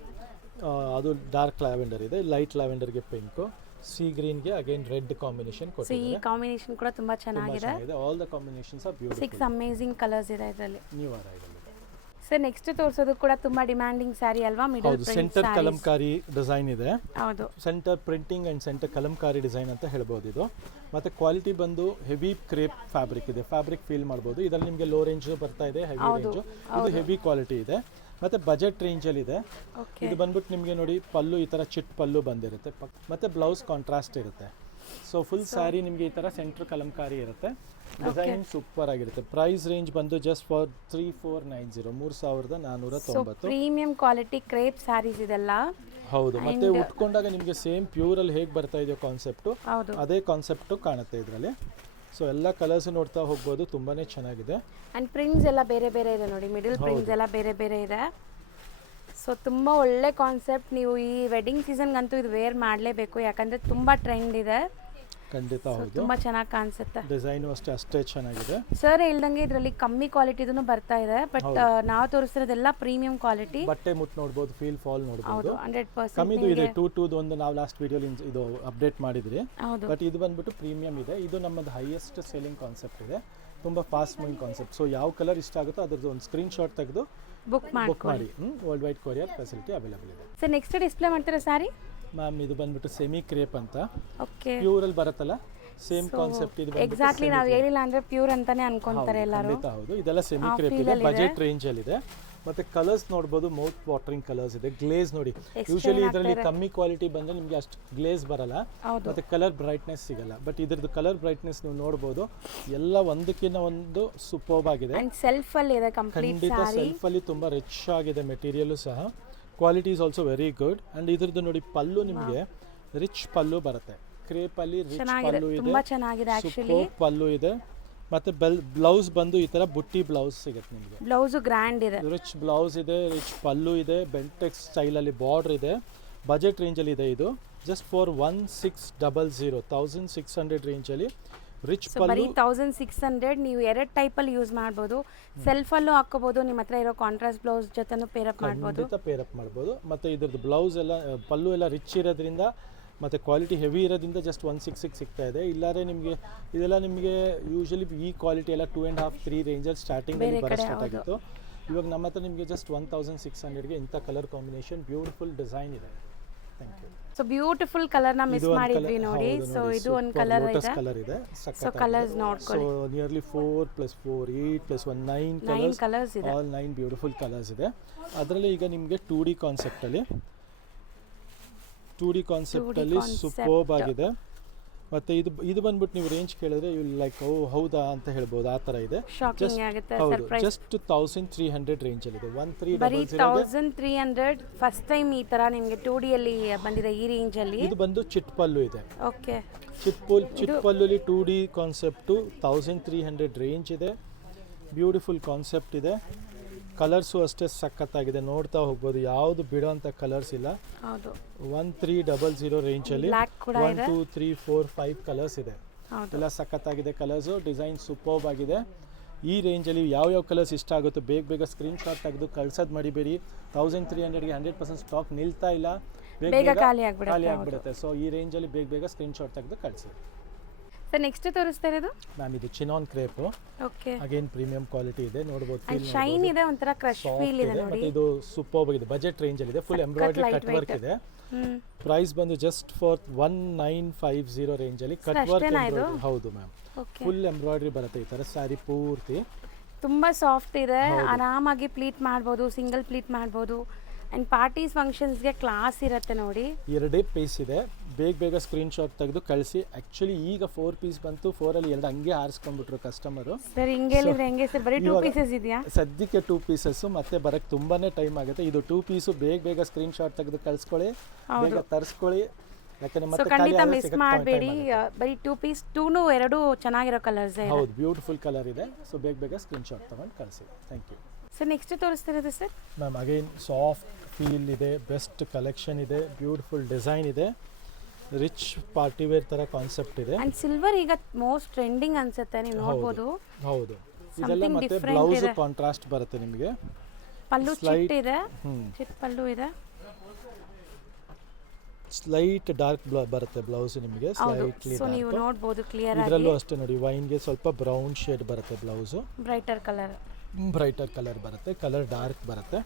ಅದು ಡಾರ್ಕ್ ಲ್ಯಾವೆಂಡರ್ ಇದೆ, ಲೈಟ್ ಲ್ಯಾವೆಂಡರ್ಗೆ ಪಿಂಕು, ಸಿ ಗ್ರೀನ್ಗೆ ಅಗೈನ್ ರೆಡ್ ಕಾಂಬಿನೇಷನ್ ಕೊಟ್ಟಿದ್ದಾರೆ. ಈ ಕಾಂಬಿನೇಷನ್ ಕೂಡ ತುಂಬಾ ಚೆನ್ನಾಗಿದೆ. All the combinations are beautiful. 6 amazing colours ಇದೆ ಇದರಲ್ಲಿ. New arrival. ಸರ್ ನೆಕ್ಸ್ಟ್ ತೋರಿಸೋದು ಕೂಡ ತುಂಬಾ ಡಿಮ್ಯಾಂಡಿಂಗ್ ಸ್ಯಾರಿ ಅಲ್ವಾ? Middle print centre Kalamkari design ಇದೆ. ಹೌದು, centre printing and centre Kalamkari design ಅಂತ ಹೇಳ್ಬೋದು ಇದು. ಮತ್ತೆ ಕ್ವಾಲಿಟಿ ಬಂದು ಹೆವಿ ಕ್ರೇಪ್ ಫ್ಯಾಬ್ರಿಕ್ ಇದೆ, ಫ್ಯಾಬ್ರಿಕ್ ಫೀಲ್ ಮಾಡ್ಬೋದು. ಇದರಲ್ಲಿ ನಿಮಗೆ ಲೋ ರೇಂಜ್ ಬರ್ತಾ ಇದೆ, ಹೆವಿ ರೇಂಜ್. ಇದು ಹೆವಿ ಕ್ವಾಲಿಟಿ ಇದೆ, ಮತ್ತೆ ಬಜೆಟ್ ರೇಂಜಲ್ಲಿ ಇದೆ. ಇದು ಬಂದ್ಬಿಟ್ಟು ನಿಮಗೆ ನೋಡಿ, ಪಲ್ಲು ಈ ತರ ಚಿಟ್ ಪಲ್ಲು ಬಂದಿರುತ್ತೆ, ಮತ್ತೆ ಬ್ಲೌಸ್ ಕಾಂಟ್ರಾಸ್ಟ್ ಇರುತ್ತೆ. ಸೊ ಫುಲ್ ಸ್ಯಾರಿ ನಿಮಗೆ ಈ ತರ ಸೆಂಟರ್ ಕಲಂಕಾರಿ ಇರುತ್ತೆ. ಡಿಸೈನಿಂಗ್ ಸೂಪರ್ ಆಗಿರುತ್ತೆ. ಪ್ರೈಸ್ ರೇಂಜ್ ಬಂದು just for 3490, 3490. Premium quality crepe saris ಇದೆಲ್ಲ. ಹೌದು, ಮತ್ತೆ ಉಟ್ಕೊಂಡಾಗ ನಿಮಗೆ ಸೇಮ್ ಪ್ಯೂರ್ ಅಲ್ಲಿ ಹೇಗೆ ಬರ್ತಾ ಇದೆಯೋ ಕಾನ್ಸೆಪ್ಟು, ಅದೇ ಕಾನ್ಸೆಪ್ಟು ಕಾಣುತ್ತೆ ಇದರಲ್ಲಿ. ಸೊ ಎಲ್ಲ ಕಲರ್ಸ್ ನೋಡ್ತಾ ಹೋಗ್ಬೋದು, ತುಂಬಾನೇ ಚೆನ್ನಾಗಿದೆ. ಅಂಡ್ ಪ್ರಿಂಟ್ಸ್ ಎಲ್ಲ ಬೇರೆ ಬೇರೆ ಇದೆ ನೋಡಿ, ಮಿಡಲ್ ಪ್ರಿಂಟ್ಸ್ ಎಲ್ಲ ಬೇರೆ ಬೇರೆ ಇದೆ. ಸೊ ತುಂಬ ಒಳ್ಳೆ ಕಾನ್ಸೆಪ್ಟ್. ನೀವು ಈ ವೆಡ್ಡಿಂಗ್ ಸೀಸನ್ಗಂತೂ ಇದು ವೇರ್ ಮಾಡಲೇಬೇಕು, ಯಾಕಂದರೆ ತುಂಬ ಟ್ರೆಂಡ್ ಇದೆ. ಖಂಡಿತ ಹೌದು, ತುಂಬಾ ಚೆನ್ನಾಗಿ ಕಾಣಿಸುತ್ತೆ. ಡಿಸೈನು ಅಷ್ಟೇ ಚೆನ್ನಾಗಿದೆ. ಸರ್ ಹೇಳ್ದಂಗೆ ಇದರಲ್ಲಿ ಕಮ್ಮಿ ಕ್ವಾಲಿಟಿದೂ ಬರ್ತಾ ಇದೆ, ಬಟ್ ನಾವು ತೋರಿಸ್ತಿರೋದೆಲ್ಲ ಪ್ರೀಮಿಯಂ ಕ್ವಾಲಿಟಿ. ಬಟ್ಟೆ ಮುಟ್ಟು ನೋಡಬಹುದು, ಫೀಲ್ ಫಾಲ್ ನೋಡಬಹುದು. 100% ಕಮ್ಮಿದು ಇದೆ. 2 ಒಂದು ನಾವು ಲಾಸ್ಟ್ ವಿಡಿಯೋಲಿ ಇದು ಅಪ್ಡೇಟ್ ಮಾಡಿದ್ರಿ. ಬಟ್ ಇದು ಬಂದ್ಬಿಟ್ಟು ಪ್ರೀಮಿಯಂ ಇದೆ. ಇದು ನಮ್ಮದು ಹೈಯೆಸ್ಟ್ ಸೆಲ್ಲಿಂಗ್ ಕಾನ್ಸೆಪ್ಟ್ ಇದೆ, ತುಂಬಾ ಫಾಸ್ಟ್ ಮೂವಿಂಗ್ ಕಾನ್ಸೆಪ್ಟ್. ಸೊ ಯಾವ ಕಲರ್ ಇಷ್ಟ ಆಗುತ್ತೋ ಅದ್ರದ್ದು ಒಂದು ಸ್ಕ್ರೀನ್ ಶಾಟ್ ತೆಗೆದು ಬುಕ್ ಮಾಡಿ. World wide courier facility available ಇದೆ. ಸರ್ ನೆಕ್ಸ್ಟ್ ಡಿಸ್ಪ್ಲೇ ಮಾಡ್ತೀರಾ ಸಾರಿ? ಮ್ಯಾಮ್ ಇದು ಬಂದ್ಬಿಟ್ಟು ಸೆಮಿ ಕ್ರೇಪ್ ಅಂತ, ಓಕೆ, ಪ್ಯೂರ್ ಅಲ್ಲಿ ಬರುತ್ತಲ್ಲ ಸೇಮ್ ಕಾನ್ಸೆಪ್ಟ್. ಇದು ಎಕ್ಸಾಕ್ಟ್ಲಿ ನಾವು ಹೇಳಿಲ್ಲ ಅಂದ್ರೆ ಪ್ಯೂರ್ ಅಂತಾನೆ ಅನ್ಕೊಂತಾರೆ ಎಲ್ಲರೂ. ಹೌದು, ಇದೆಲ್ಲ ಸೆಮಿ ಕ್ರೇಪ್ ಇದೆ, ಬಜೆಟ್ ರೇಂಜ್ ಅಲ್ಲಿ ಇದೆ. ಮತ್ತೆ ಕಲರ್ಸ್ ನೋಡ್ಬೋದು, ಮೌತ್ ವಾಟರಿಂಗ್ ಕಲರ್ಸ್ ಇದೆ. ಗ್ಲೇಸ್ ನೋಡಿ, ಯೂಶಲಿ ಇದರಲ್ಲಿ ಕಮ್ಮಿ ಕ್ವಾಲಿಟಿ ಬಂದರೆ ನಿಮಗೆ ಅಷ್ಟು ಗ್ಲೇಸ್ ಬರಲ್ಲ ಮತ್ತೆ ಕಲರ್ ಬ್ರೈಟ್ನೆಸ್ ಸಿಗಲ್ಲ. ಬಟ್ ಇದ್ರದ್ದು ಕಲರ್ ಬ್ರೈಟ್ನೆಸ್ ನೀವು ನೋಡ್ಬೋದು, ಎಲ್ಲ ಒಂದಕ್ಕಿಂತ ಒಂದು ಸೂಪರ್ಬ್ ಆಗಿದೆ. ಖಂಡಿತ ಸೆಲ್ಫ್ ಅಲ್ಲಿ ತುಂಬಾ ರಿಚ್ ಆಗಿದೆ ಮೆಟೀರಿಯಲ್ ಸಹ. Quality is also very good. And ಇದ್ರದ್ದು ನೋಡಿ ಪಲ್ಲು ನಿಮಗೆ ರಿಚ್ ಪಲ್ಲು ಬರುತ್ತೆ, ಕ್ರೇಪ್ ಅಲ್ಲಿ ರಿಚ್ ಪಲ್ಲು ಇದೆ, ಸೂಪರ್ ಪಲ್ಲು ಇದೆ. ಮತ್ತೆ ಬ್ಲೌಸ್ ಬಂದು ಈ ತರ ಬುಟ್ಟಿ ಬ್ಲೌಸ್ ಸಿಗುತ್ತೆ ನಿಮಗೆ. ಬ್ಲೌಸ್ ಗ್ರ್ಯಾಂಡ್ ಇದೆ, ರಿಚ್ ಬ್ಲೌಸ್ ಇದೆ, ರಿಚ್ ಪಲ್ಲು ಇದೆ, ಬೆಂಟೆಕ್ಸ್ ಸ್ಟೈಲ್ ಅಲ್ಲಿ ಬಾರ್ಡರ್ ಇದೆ. ಬಜೆಟ್ ರೇಂಜ್ ಅಲ್ಲಿ ಇದೆ ಇದು. ಜಸ್ಟ್ ಫಾರ್ 1600 ರೇಂಜ್ ಅಲ್ಲಿ ರಿಚ್ ಪಲ್ಲು. 1600 ನೀವು ಎರಡು ಟೈಪ್ ಅಲ್ಲಿ ಯೂಸ್ ಮಾಡಬಹುದು. ಸೆಲ್ಫ್ ಅಲ್ಲೂ ಹಾಕೋಬಹುದು, ನಿಮ್ಮ ಹತ್ರ ಇರೋ ಕಾಂಟ್ರಾಸ್ಟ್ ಬ್ಲೌಸ್ ಜೊತೆನೂ ಪೇರ್ ಅಪ್ ಮಾಡಬಹುದು. ಖಂಡಿತ ಪೇರ್ ಅಪ್ ಮಾಡಬಹುದು. ಮತ್ತೆ ಇದ್ರದ್ದು ಬ್ಲೌಸ್ ಎಲ್ಲ ಪಲ್ಲು ಎಲ್ಲ ರಿಚ್ ಇರೋದ್ರಿಂದ ಮತ್ತು ಕ್ವಾಲಿಟಿ ಹೆವಿ ಇರೋದ್ರಿಂದ ಜಸ್ಟ್ 166 ಸಿಗ್ತಾ ಇದೆ. ಇಲ್ಲಾರೆ ನಿಮಗೆ ಇದೆಲ್ಲ ನಿಮಗೆ ಯೂಶಲಿ ಈ ಕ್ವಾಲಿಟಿ ಎಲ್ಲ 2.5-3 ರೇಂಜಲ್ಲಿ ಸ್ಟಾರ್ಟಿಂಗಲ್ಲಿ ಬರೋ ಸ್ಟಾರ್ಟ್ ಆಗಿತ್ತು. ಇವಾಗ ನಮ್ಮ ಹತ್ರ ನಿಮಗೆ ಜಸ್ಟ್ 1600ಗೆ ಇಂಥ ಕಲರ್ ಕಾಂಬಿನೇಷನ್ ಬ್ಯೂಟಿಫುಲ್ ಡಿಸೈನ್ ಇದೆ. Thank you. So beautiful colour ನ ಮಿಸ್ ಮಾಡಿದ್ವಿ ನೋಡಿ. ಸೊ ಇದು ಒಂದು ಕಲರ್ ಇದೆ, ಕಲರ್ ಇದೆ. ಸೊ ಕಲರ್ಸ್ ನೋಡ್ಕೊಳ್ಳಿ. ಸೊ ನಿಯರ್ಲಿ 4 + 4 8 + 1 9 ಕಲರ್ಸ್ ಇದೆ. ಆಲ್ 9 ಬ್ಯೂಟಿಫುಲ್ ಕಲರ್ಸ್ ಇದೆ. ಅದರಲ್ಲಿ ಈಗ ನಿಮಗೆ 2D ಕಾನ್ಸೆಪ್ಟ್ ಅಲ್ಲಿ ಸೂಪರ್ಬ್ ಆಗಿದೆ. ಮತ್ತೆ ಇದು ಬಂದ್ಬಿಟ್ಟು ನೀವು ರೇಂಜ್ ಕೇಳಿದ್ರೆ ಯು ಲೈಕ್ ಹೌದಾ ಅಂತ ಹೇಳ್ಬೋದು, ಆ ಥರ ಇದೆ. ಹೌದು, ಜಸ್ಟ್ 1300 ರೇಂಜ್ ಅಲ್ಲಿ ಇದೆ. 1300 ಫಸ್ಟ್ ಟೈಮ್ ಈ ತರ ನಿಮಗೆ 2D ಅಲ್ಲಿ ಬಂದಿದೆ ಈ ರೇಂಜ್ ಅಲ್ಲಿ. ಇದು ಬಂದು ಚಿಟ್ ಪಲ್ಲು ಇದೆ. ಓಕೆ, ಚಿಟ್ ಪಲ್ಲುಲಿ 2D ಕಾನ್ಸೆಪ್ಟ್ 1300 ರೇಂಜ್ ಇದೆ. ಬ್ಯೂಟಿಫುಲ್ ಕಾನ್ಸೆಪ್ಟ್ ಇದೆ. ಕಲರ್ಸು ಅಷ್ಟೇ ಸಖತ್ತಾಗಿದೆ, ನೋಡ್ತಾ ಹೋಗ್ಬೋದು, ಯಾವುದು ಬಿಡೋಂಥ ಕಲರ್ಸ್ ಇಲ್ಲ. 1300 ರೇಂಜಲ್ಲಿ 1 2 3 4 5 ಕಲರ್ಸ್ ಇದೆ. ಎಲ್ಲ ಸಖತ್ತಾಗಿದೆ ಕಲರ್ಸು. ಡಿಸೈನ್ ಸೂಪರ್ಬ್ ಆಗಿದೆ. ಈ ರೇಂಜಲ್ಲಿ ಯಾವ ಕಲರ್ಸ್ ಇಷ್ಟ ಆಗುತ್ತೋ ಬೇಗ ಸ್ಕ್ರೀನ್ಶಾಟ್ ತೆಗೆದು ಕಳ್ಸೋದು ಮಡಿಬೇಡಿ. 1300ಗೆ 100% ಸ್ಟಾಕ್ ನಿಲ್ತಾ ಇಲ್ಲ, ಬೇಗ ಖಾಲಿ ಆಗಿಬಿಡುತ್ತೆ. ಸೊ ಈ ರೇಂಜಲ್ಲಿ ಬೇಗ ಸ್ಕ್ರೀನ್ಶಾಟ್ ತೆಗೆದು ಕಳಿಸಿ. ಸರ್ ನೆಕ್ಸ್ಟ್ ತೋರಿಸ್ತಾ ಇರೋದು ಮ್ಯಾಮ್ ಇದು chinon crepe. Okay, again premium quality ಇದೆ, ನೋಡಬಹುದು. ಶೈನ್ ಇದೆ, ಒಂಥರ ಕ್ರಶ್ ಫೀಲ್ ಇದೆ ನೋಡಿ. ಮತ್ತೆ ಇದು ಸೂಪರ್ಬ್ ಆಗಿದೆ. ಬಜೆಟ್ ರೇಂಜ್ ಅಲ್ಲಿ ಇದೆ. ಫುಲ್ ಎಂಬ್ರಾಯ್ಡರಿ ಕಟ್ ವರ್ಕ್ ಇದೆ. ಪ್ರೈಸ್ ಬಂದು ಜಸ್ಟ್ ಫಾರ್ 1950 ರೇಂಜ್ ಅಲ್ಲಿ ಕಟ್ ವರ್ಕ್. ಹೌದು ಮ್ಯಾಮ್, ಫುಲ್ ಎಂಬ್ರಾಯ್ಡರಿ ಬರುತ್ತೆ ಈ ತರ ಸ್ಯಾರಿ ಪೂರ್ತಿ. ತುಂಬಾ ಸಾಫ್ಟ್ ಇದೆ, ಆರಾಮಾಗಿ ಪ್ಲೀಟ್ ಮಾಡಬಹುದು, ಸಿಂಗಲ್ ಪ್ಲೀಟ್ ಮಾಡಬಹುದು. ಅಂಡ್ ಪಾರ್ಟೀಸ್ ಫಂಕ್ಷನ್ಸ್ಗೆ ಕ್ಲಾಸ್ ಇರುತ್ತೆ ನೋಡಿ. 2 ಪೀಸ್ ಇದೆ, ಬೇಗ ಸ್ಕ್ರೀನ್ಶಾಟ್ ತೆಗೆದು ಕಳಿಸಿ. ಆಕ್ಚುಲಿ ಈಗ 4 ಪೀಸ್ ಬಂತು, 4 ಅಲ್ಲಿ 2 ಹಂಗೆ ಆರಿಸ್ಕೊಂಡ್ಬಿಟ್ರು ಕಸ್ಟಮರು. ಸರ್ ಹಿಂಗೆ ಹೇಳಿದ್ರೆ ಹೆಂಗೆ ಸರ್, ಬರೀ 2 ಪೀಸಸ್ ಇದೆಯಾ? ಸದ್ಯಕ್ಕೆ 2 ಪೀಸಸ್, ಮತ್ತೆ ಬರಕ್ಕೆ ತುಂಬಾನೇ ಟೈಮ್ ಆಗುತ್ತೆ. ಇದು 2 ಪೀಸು ಬೇಗ ಸ್ಕ್ರೀನ್ಶಾಟ್ ತೆಗೆದು ಕಳಿಸ್ಕೊಳ್ಳಿ, ಬೇಗ ತರಿಸ್ಕೊಳ್ಳಿ. ಯಾಕಂದ್ರೆ ಮತ್ತೆ ಖಂಡಿತ ಮಿಸ್ ಮಾಡಬೇಡಿ. ಬರೀ 2 ಪೀಸ್ 2 ಎರಡು ಚೆನ್ನಾಗಿರೋ ಕಲರ್ಸ್ ಇದೆ. ಹೌದು, ಬ್ಯೂಟಿಫುಲ್ ಕಲರ್ ಇದೆ. ಸೊ ಬೇಗ ಸ್ಕ್ರೀನ್ಶಾಟ್ ತಗೊಂಡು ಕಳಿಸಿ. Thank you. ಸರ್ ನೆಕ್ಸ್ಟ್ ತೋರಿಸ್ತಿರೋದು sir ma'am again soft feel ಇದೆ, ಬೆಸ್ಟ್ ಕಲೆಕ್ಷನ್ ಇದೆ, ಬ್ಯೂಟಿಫುಲ್ ಡಿಸೈನ್ ಇದೆ, ರಿಚ್ ಪಾರ್ಟಿ ವೇರ್ ತರ ಕಾನ್ಸೆಪ್ಟ್ ಇದೆ. ಅಂಡ್ ಸಿಲ್ವರ್ ಈಗ ಮೋಸ್ಟ್ ಟ್ರೆಂಡಿಂಗ್ ಅನ್ಸುತ್ತೆ, ನೀವು ನೋಡಬಹುದು. ಹೌದು, ಇದೆಲ್ಲ ಮತ್ತೆ ಬ್ಲೌಸ್ ಕಾಂಟ್ರಾಸ್ಟ್ ಬರುತ್ತೆ ನಿಮಗೆ. ಪಲ್ಲು ಚಿಟ್ ಇದೆ, ಚಿಟ್ ಪಲ್ಲು ಇದೆ. ಸ್ಲೈಟ್ ಡಾರ್ಕ್ ಬರುತ್ತೆ ಬ್ಲೌಸ್ ನಿಮಗೆ, ಸ್ಲೈಟ್ಲಿ. ಸೊ ನೀವು ನೋಡಬಹುದು ಕ್ಲಿಯರ್ ಆಗಿ. ಇದರಲ್ಲೂ ಅಷ್ಟೇ ನೋಡಿ, ವೈನ್ ಗೆ ಸ್ವಲ್ಪ ಬ್ರೌನ್ ಶೇಡ್ ಬರುತ್ತೆ ಬ್ಲೌಸ್. ಬ್ರೈಟರ್ ಕಲರ್ ಬರುತ್ತೆ, ಕಲರ್ ಡಾರ್ಕ್ ಬರುತ್ತೆ.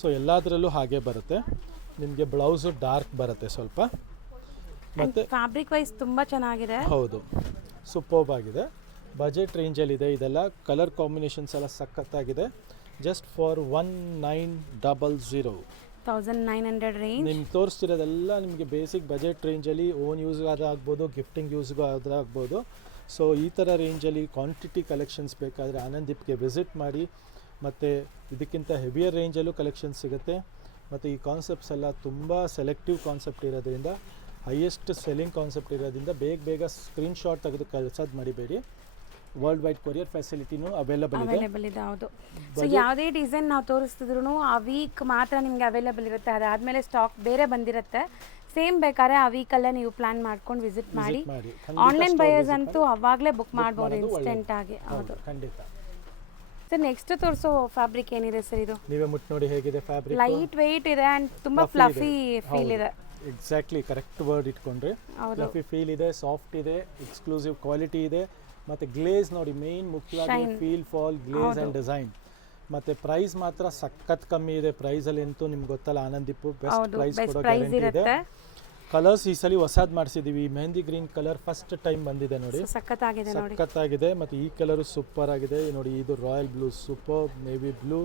ಸೊ ಎಲ್ಲದರಲ್ಲೂ ಹಾಗೆ ಬರುತ್ತೆ ನಿಮಗೆ. ಬ್ಲೌಸು ಡಾರ್ಕ್ ಬರುತ್ತೆ ಸ್ವಲ್ಪ. ಮತ್ತೆ ಫ್ಯಾಬ್ರಿಕ್ ವೈಸ್ ತುಂಬಾ ಚೆನ್ನಾಗಿದೆ. ಹೌದು, ಸೂಪರ್ಬ್ ಆಗಿದೆ. ಬಜೆಟ್ ರೇಂಜಲ್ಲಿ ಇದೆ. ಇದೆಲ್ಲ ಕಲರ್ ಕಾಂಬಿನೇಷನ್ಸ್ ಎಲ್ಲ ಸಖತ್ತಾಗಿದೆ. Just for 1900 range. ನಿಮ್ಗೆ ತೋರಿಸ್ತಿರೋದೆಲ್ಲ ನಿಮಗೆ ಬೇಸಿಕ್ ಬಜೆಟ್ ರೇಂಜಲ್ಲಿ ಓನ್ ಯೂಸ್ಗೂ ಆಗ್ಬೋದು, ಗಿಫ್ಟಿಂಗ್ ಯೂಸ್ಗೂ ಆಗ್ಬೋದು. ಸೊ ಈ ಥರ ರೇಂಜಲ್ಲಿ ಕ್ವಾಂಟಿಟಿ ಕಲೆಕ್ಷನ್ಸ್ ಬೇಕಾದರೆ ಆನಂದಿಪ್ಗೆ ವಿಸಿಟ್ ಮಾಡಿ. ಮತ್ತು ಇದಕ್ಕಿಂತ ಹೆವಿಯರ್ ರೇಂಜಲ್ಲೂ ಕಲೆಕ್ಷನ್ಸ್ ಸಿಗುತ್ತೆ. ಮತ್ತು ಈ ಕಾನ್ಸೆಪ್ಟ್ಸ್ ಎಲ್ಲ ತುಂಬ ಸೆಲೆಕ್ಟಿವ್ ಕಾನ್ಸೆಪ್ಟ್ ಇರೋದ್ರಿಂದ, ಹೈಯೆಸ್ಟ್ ಸೆಲ್ಲಿಂಗ್ ಕಾನ್ಸೆಪ್ಟ್ ಇರೋದ್ರಿಂದ ಬೇಗ ಸ್ಕ್ರೀನ್ಶಾಟ್ ತೆಗೆದು ಕಳ್ಸೋದು ಮಡಿಬೇಡಿ. ವರ್ಲ್ಡ್ ವೈಡ್ ಕೊರಿಯರ್ ಫೆಸಿಲಿಟಿನೂ ಅವೈಲೇಬಲ್ ಇದೆ. ಹೌದು, ಸೊ ಯಾವುದೇ ಡಿಸೈನ್ ನಾವು ತೋರಿಸ್ತಿದ್ರು ಆ ವೀಕ್ ಮಾತ್ರ ನಿಮಗೆ ಅವೈಲೇಬಲ್ ಇರುತ್ತೆ. ಅದಾದಮೇಲೆ ಸ್ಟಾಕ್ ಬೇರೆ ಬಂದಿರುತ್ತೆ. ಸೇಮ್ ಬೇಕಾದ್ರೆ ಆ ವೀಕಲ್ಲೇ ನೀವು ಪ್ಲಾನ್ ಮಾಡ್ಕೊಂಡು ವಿಸಿಟ್ ಮಾಡಿ. ಆನ್ಲೈನ್ ಬಯರ್ಸ್ ಅಂತೂ ಅವಾಗಲೇ ಬುಕ್ ಮಾಡ್ಬೋದು ಇನ್ಸ್ಟೆಂಟ್ ಆಗಿ. ಹೌದು, ಖಂಡಿತ. ಸರ್ ನೆಕ್ಸ್ಟ್ ತೋರಿಸೋ ಫ್ಯಾಬ್ರಿಕ್ ಏನಿದೆ ಸರ್? ಇದು ನೀವೇ ಮುಟ್ಟು ನೋಡಿ ಹೇಗಿದೆ ಫ್ಯಾಬ್ರಿಕ್. ಲೈಟ್ ವೆಯ್ಟ್ ಇದೆ ಅಂಡ್ ತುಂಬಾ ಫ್ಲಫಿ ಫೀಲ್ ಇದೆ. ಎಕ್ಸಾಕ್ಟ್ಲಿ ಕರೆಕ್ಟ್ ವರ್ಡ್ ಇಟ್ಕೊಂಡ್ರೆ. ಫ್ಲಫಿ ಫೀಲ್ ಇದೆ, ಸಾಫ್ಟ್ ಇದೆ, ಎಕ್ಸ್ಕ್ಲೂಸಿವ್ ಕ್ವಾಲಿಟಿ ಇದೆ. ಮತ್ತೆ ಗ್ಲೇಸ್ ನೋಡಿ, ಮೇನ್ ಮುಖ್ಯವಾಗಿ feel fall glaze and design. ಮತ್ತೆ ಪ್ರೈಸ್ ಮಾತ್ರ ಸಖತ್ ಕಮ್ಮಿ ಇದೆ. ಪ್ರೈಸ್ ಅಲ್ಲಿ ಅಂತೂ ನಿಮ್ಗೆ ಗೊತ್ತಲ್ಲ, ಆನಂದಿಪ್ಪು ಬೆಸ್ಟ್ ಪ್ರೈಸ್ ಕೊಡೋ ಗ್ಯಾರಂಟಿ ಇದೆ. ಕಲರ್ಸ್ ಈ ಸಲ ಹೊಸದ್ ಮಾಡಿಸಿದೀವಿ. Mehndi green colour first time ಬಂದಿದೆ ನೋಡಿ, ಸಖತ್ತಾಗಿದೆ. ಮತ್ತೆ ಈ ಕಲರ್ ಸೂಪರ್ ಆಗಿದೆ ನೋಡಿ. ಇದು royal blue, super navy blue,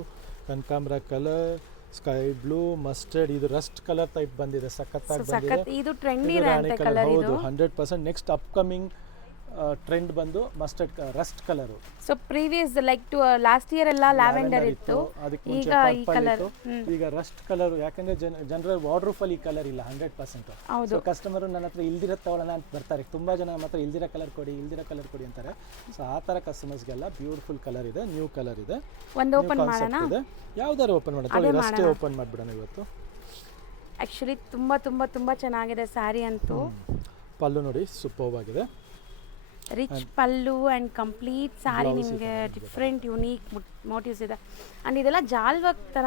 ಕನಕಾಂಬರ ಕಲರ್, ಸ್ಕೈ ಬ್ಲೂ, ಮಸ್ಟರ್ಡ್, ಇದು ರಸ್ಟ್ ಕಲರ್ ಟೈಪ್ ಬಂದಿದೆ, ಸಖತ್ತಾಗಿ ಬಂದಿದೆ. ಇದು ಟ್ರೆಂಡಿ ಇದು ರಾಣಿ ಇರುತ್ತೆ ಕಲರ್, ಕಲರ್ ಹೌದು ಇದು. 100%. ನೆಕ್ಸ್ಟ್ ಅಪ್ಕಮಿಂಗ್ ಟ್ರೆಂಡ್ ಬಂದು mustard rust colour. So previous like to last year ಎಲ್ಲ ಲ್ಯಾವೆಂಡರ್ ಇತ್ತು, ಅದಕ್ಕೆ ಈಗ ಮುಂಚೆ ಈ ಪರ್ಪಲ್ ಕಲರ್. ಇತ್ತು, ಈಗ ರಸ್ಟ್ ಕಲರ್. ಯಾಕಂದ್ರೆ ಜನರಲ್ ವಾರ್ಡ್ರೂಫ್ ಅಲ್ಲಿ ಈ ಕಲರ್ ಇಲ್ಲ 100%. ಹೌದು. ಸೊ ಕಸ್ಟಮರ್ ನನ್ನ ಹತ್ರ ಇಲ್ದಿರೋ ತಗೊಳ್ಳೋಣ ಅಂತ ಬರ್ತಾರೆ, ತುಂಬಾ ಜನ ನಮ್ಮ ಹತ್ರ ಇಲ್ದಿರೋ ಕಲರ್ ಕೊಡಿ ಅಂತಾರೆ. ಸೊ ಆ ಥರ ಕಸ್ಟಮರ್ಸ್ಗೆಲ್ಲ ಬ್ಯೂಟಿಫುಲ್ ಕಲರ್ ಇದೆ, ನ್ಯೂ ಕಲರ್ ಇದೆ. ಒಂದು ಓಪನ್ ಮಾಡೋಣ, ಯಾವ್ದಾರು ಓಪನ್ ಮಾಡೋದು, ಅಷ್ಟೇ ಓಪನ್ ಮಾಡಿಬಿಡೋಣ ಇವತ್ತು. ಆ್ಯಕ್ಚುಲಿ ತುಂಬ ಚೆನ್ನಾಗಿದೆ ಸ್ಯಾರಿ ಅಂತೂ. ಪಲ್ಲು ನೋಡಿ ಸೂಪರ್ ಆಗಿದೆ, rich pallu and complete sari. ನಿಮಗೆ ಡಿಫ್ರೆಂಟ್ ಯುನೀಕ್ ಮೋಟಿವ್ಸ್ ಇದೆ ಆ್ಯಂಡ್ ಇದೆಲ್ಲ ಜಾಲ್ ವರ್ಕ್ ಥರ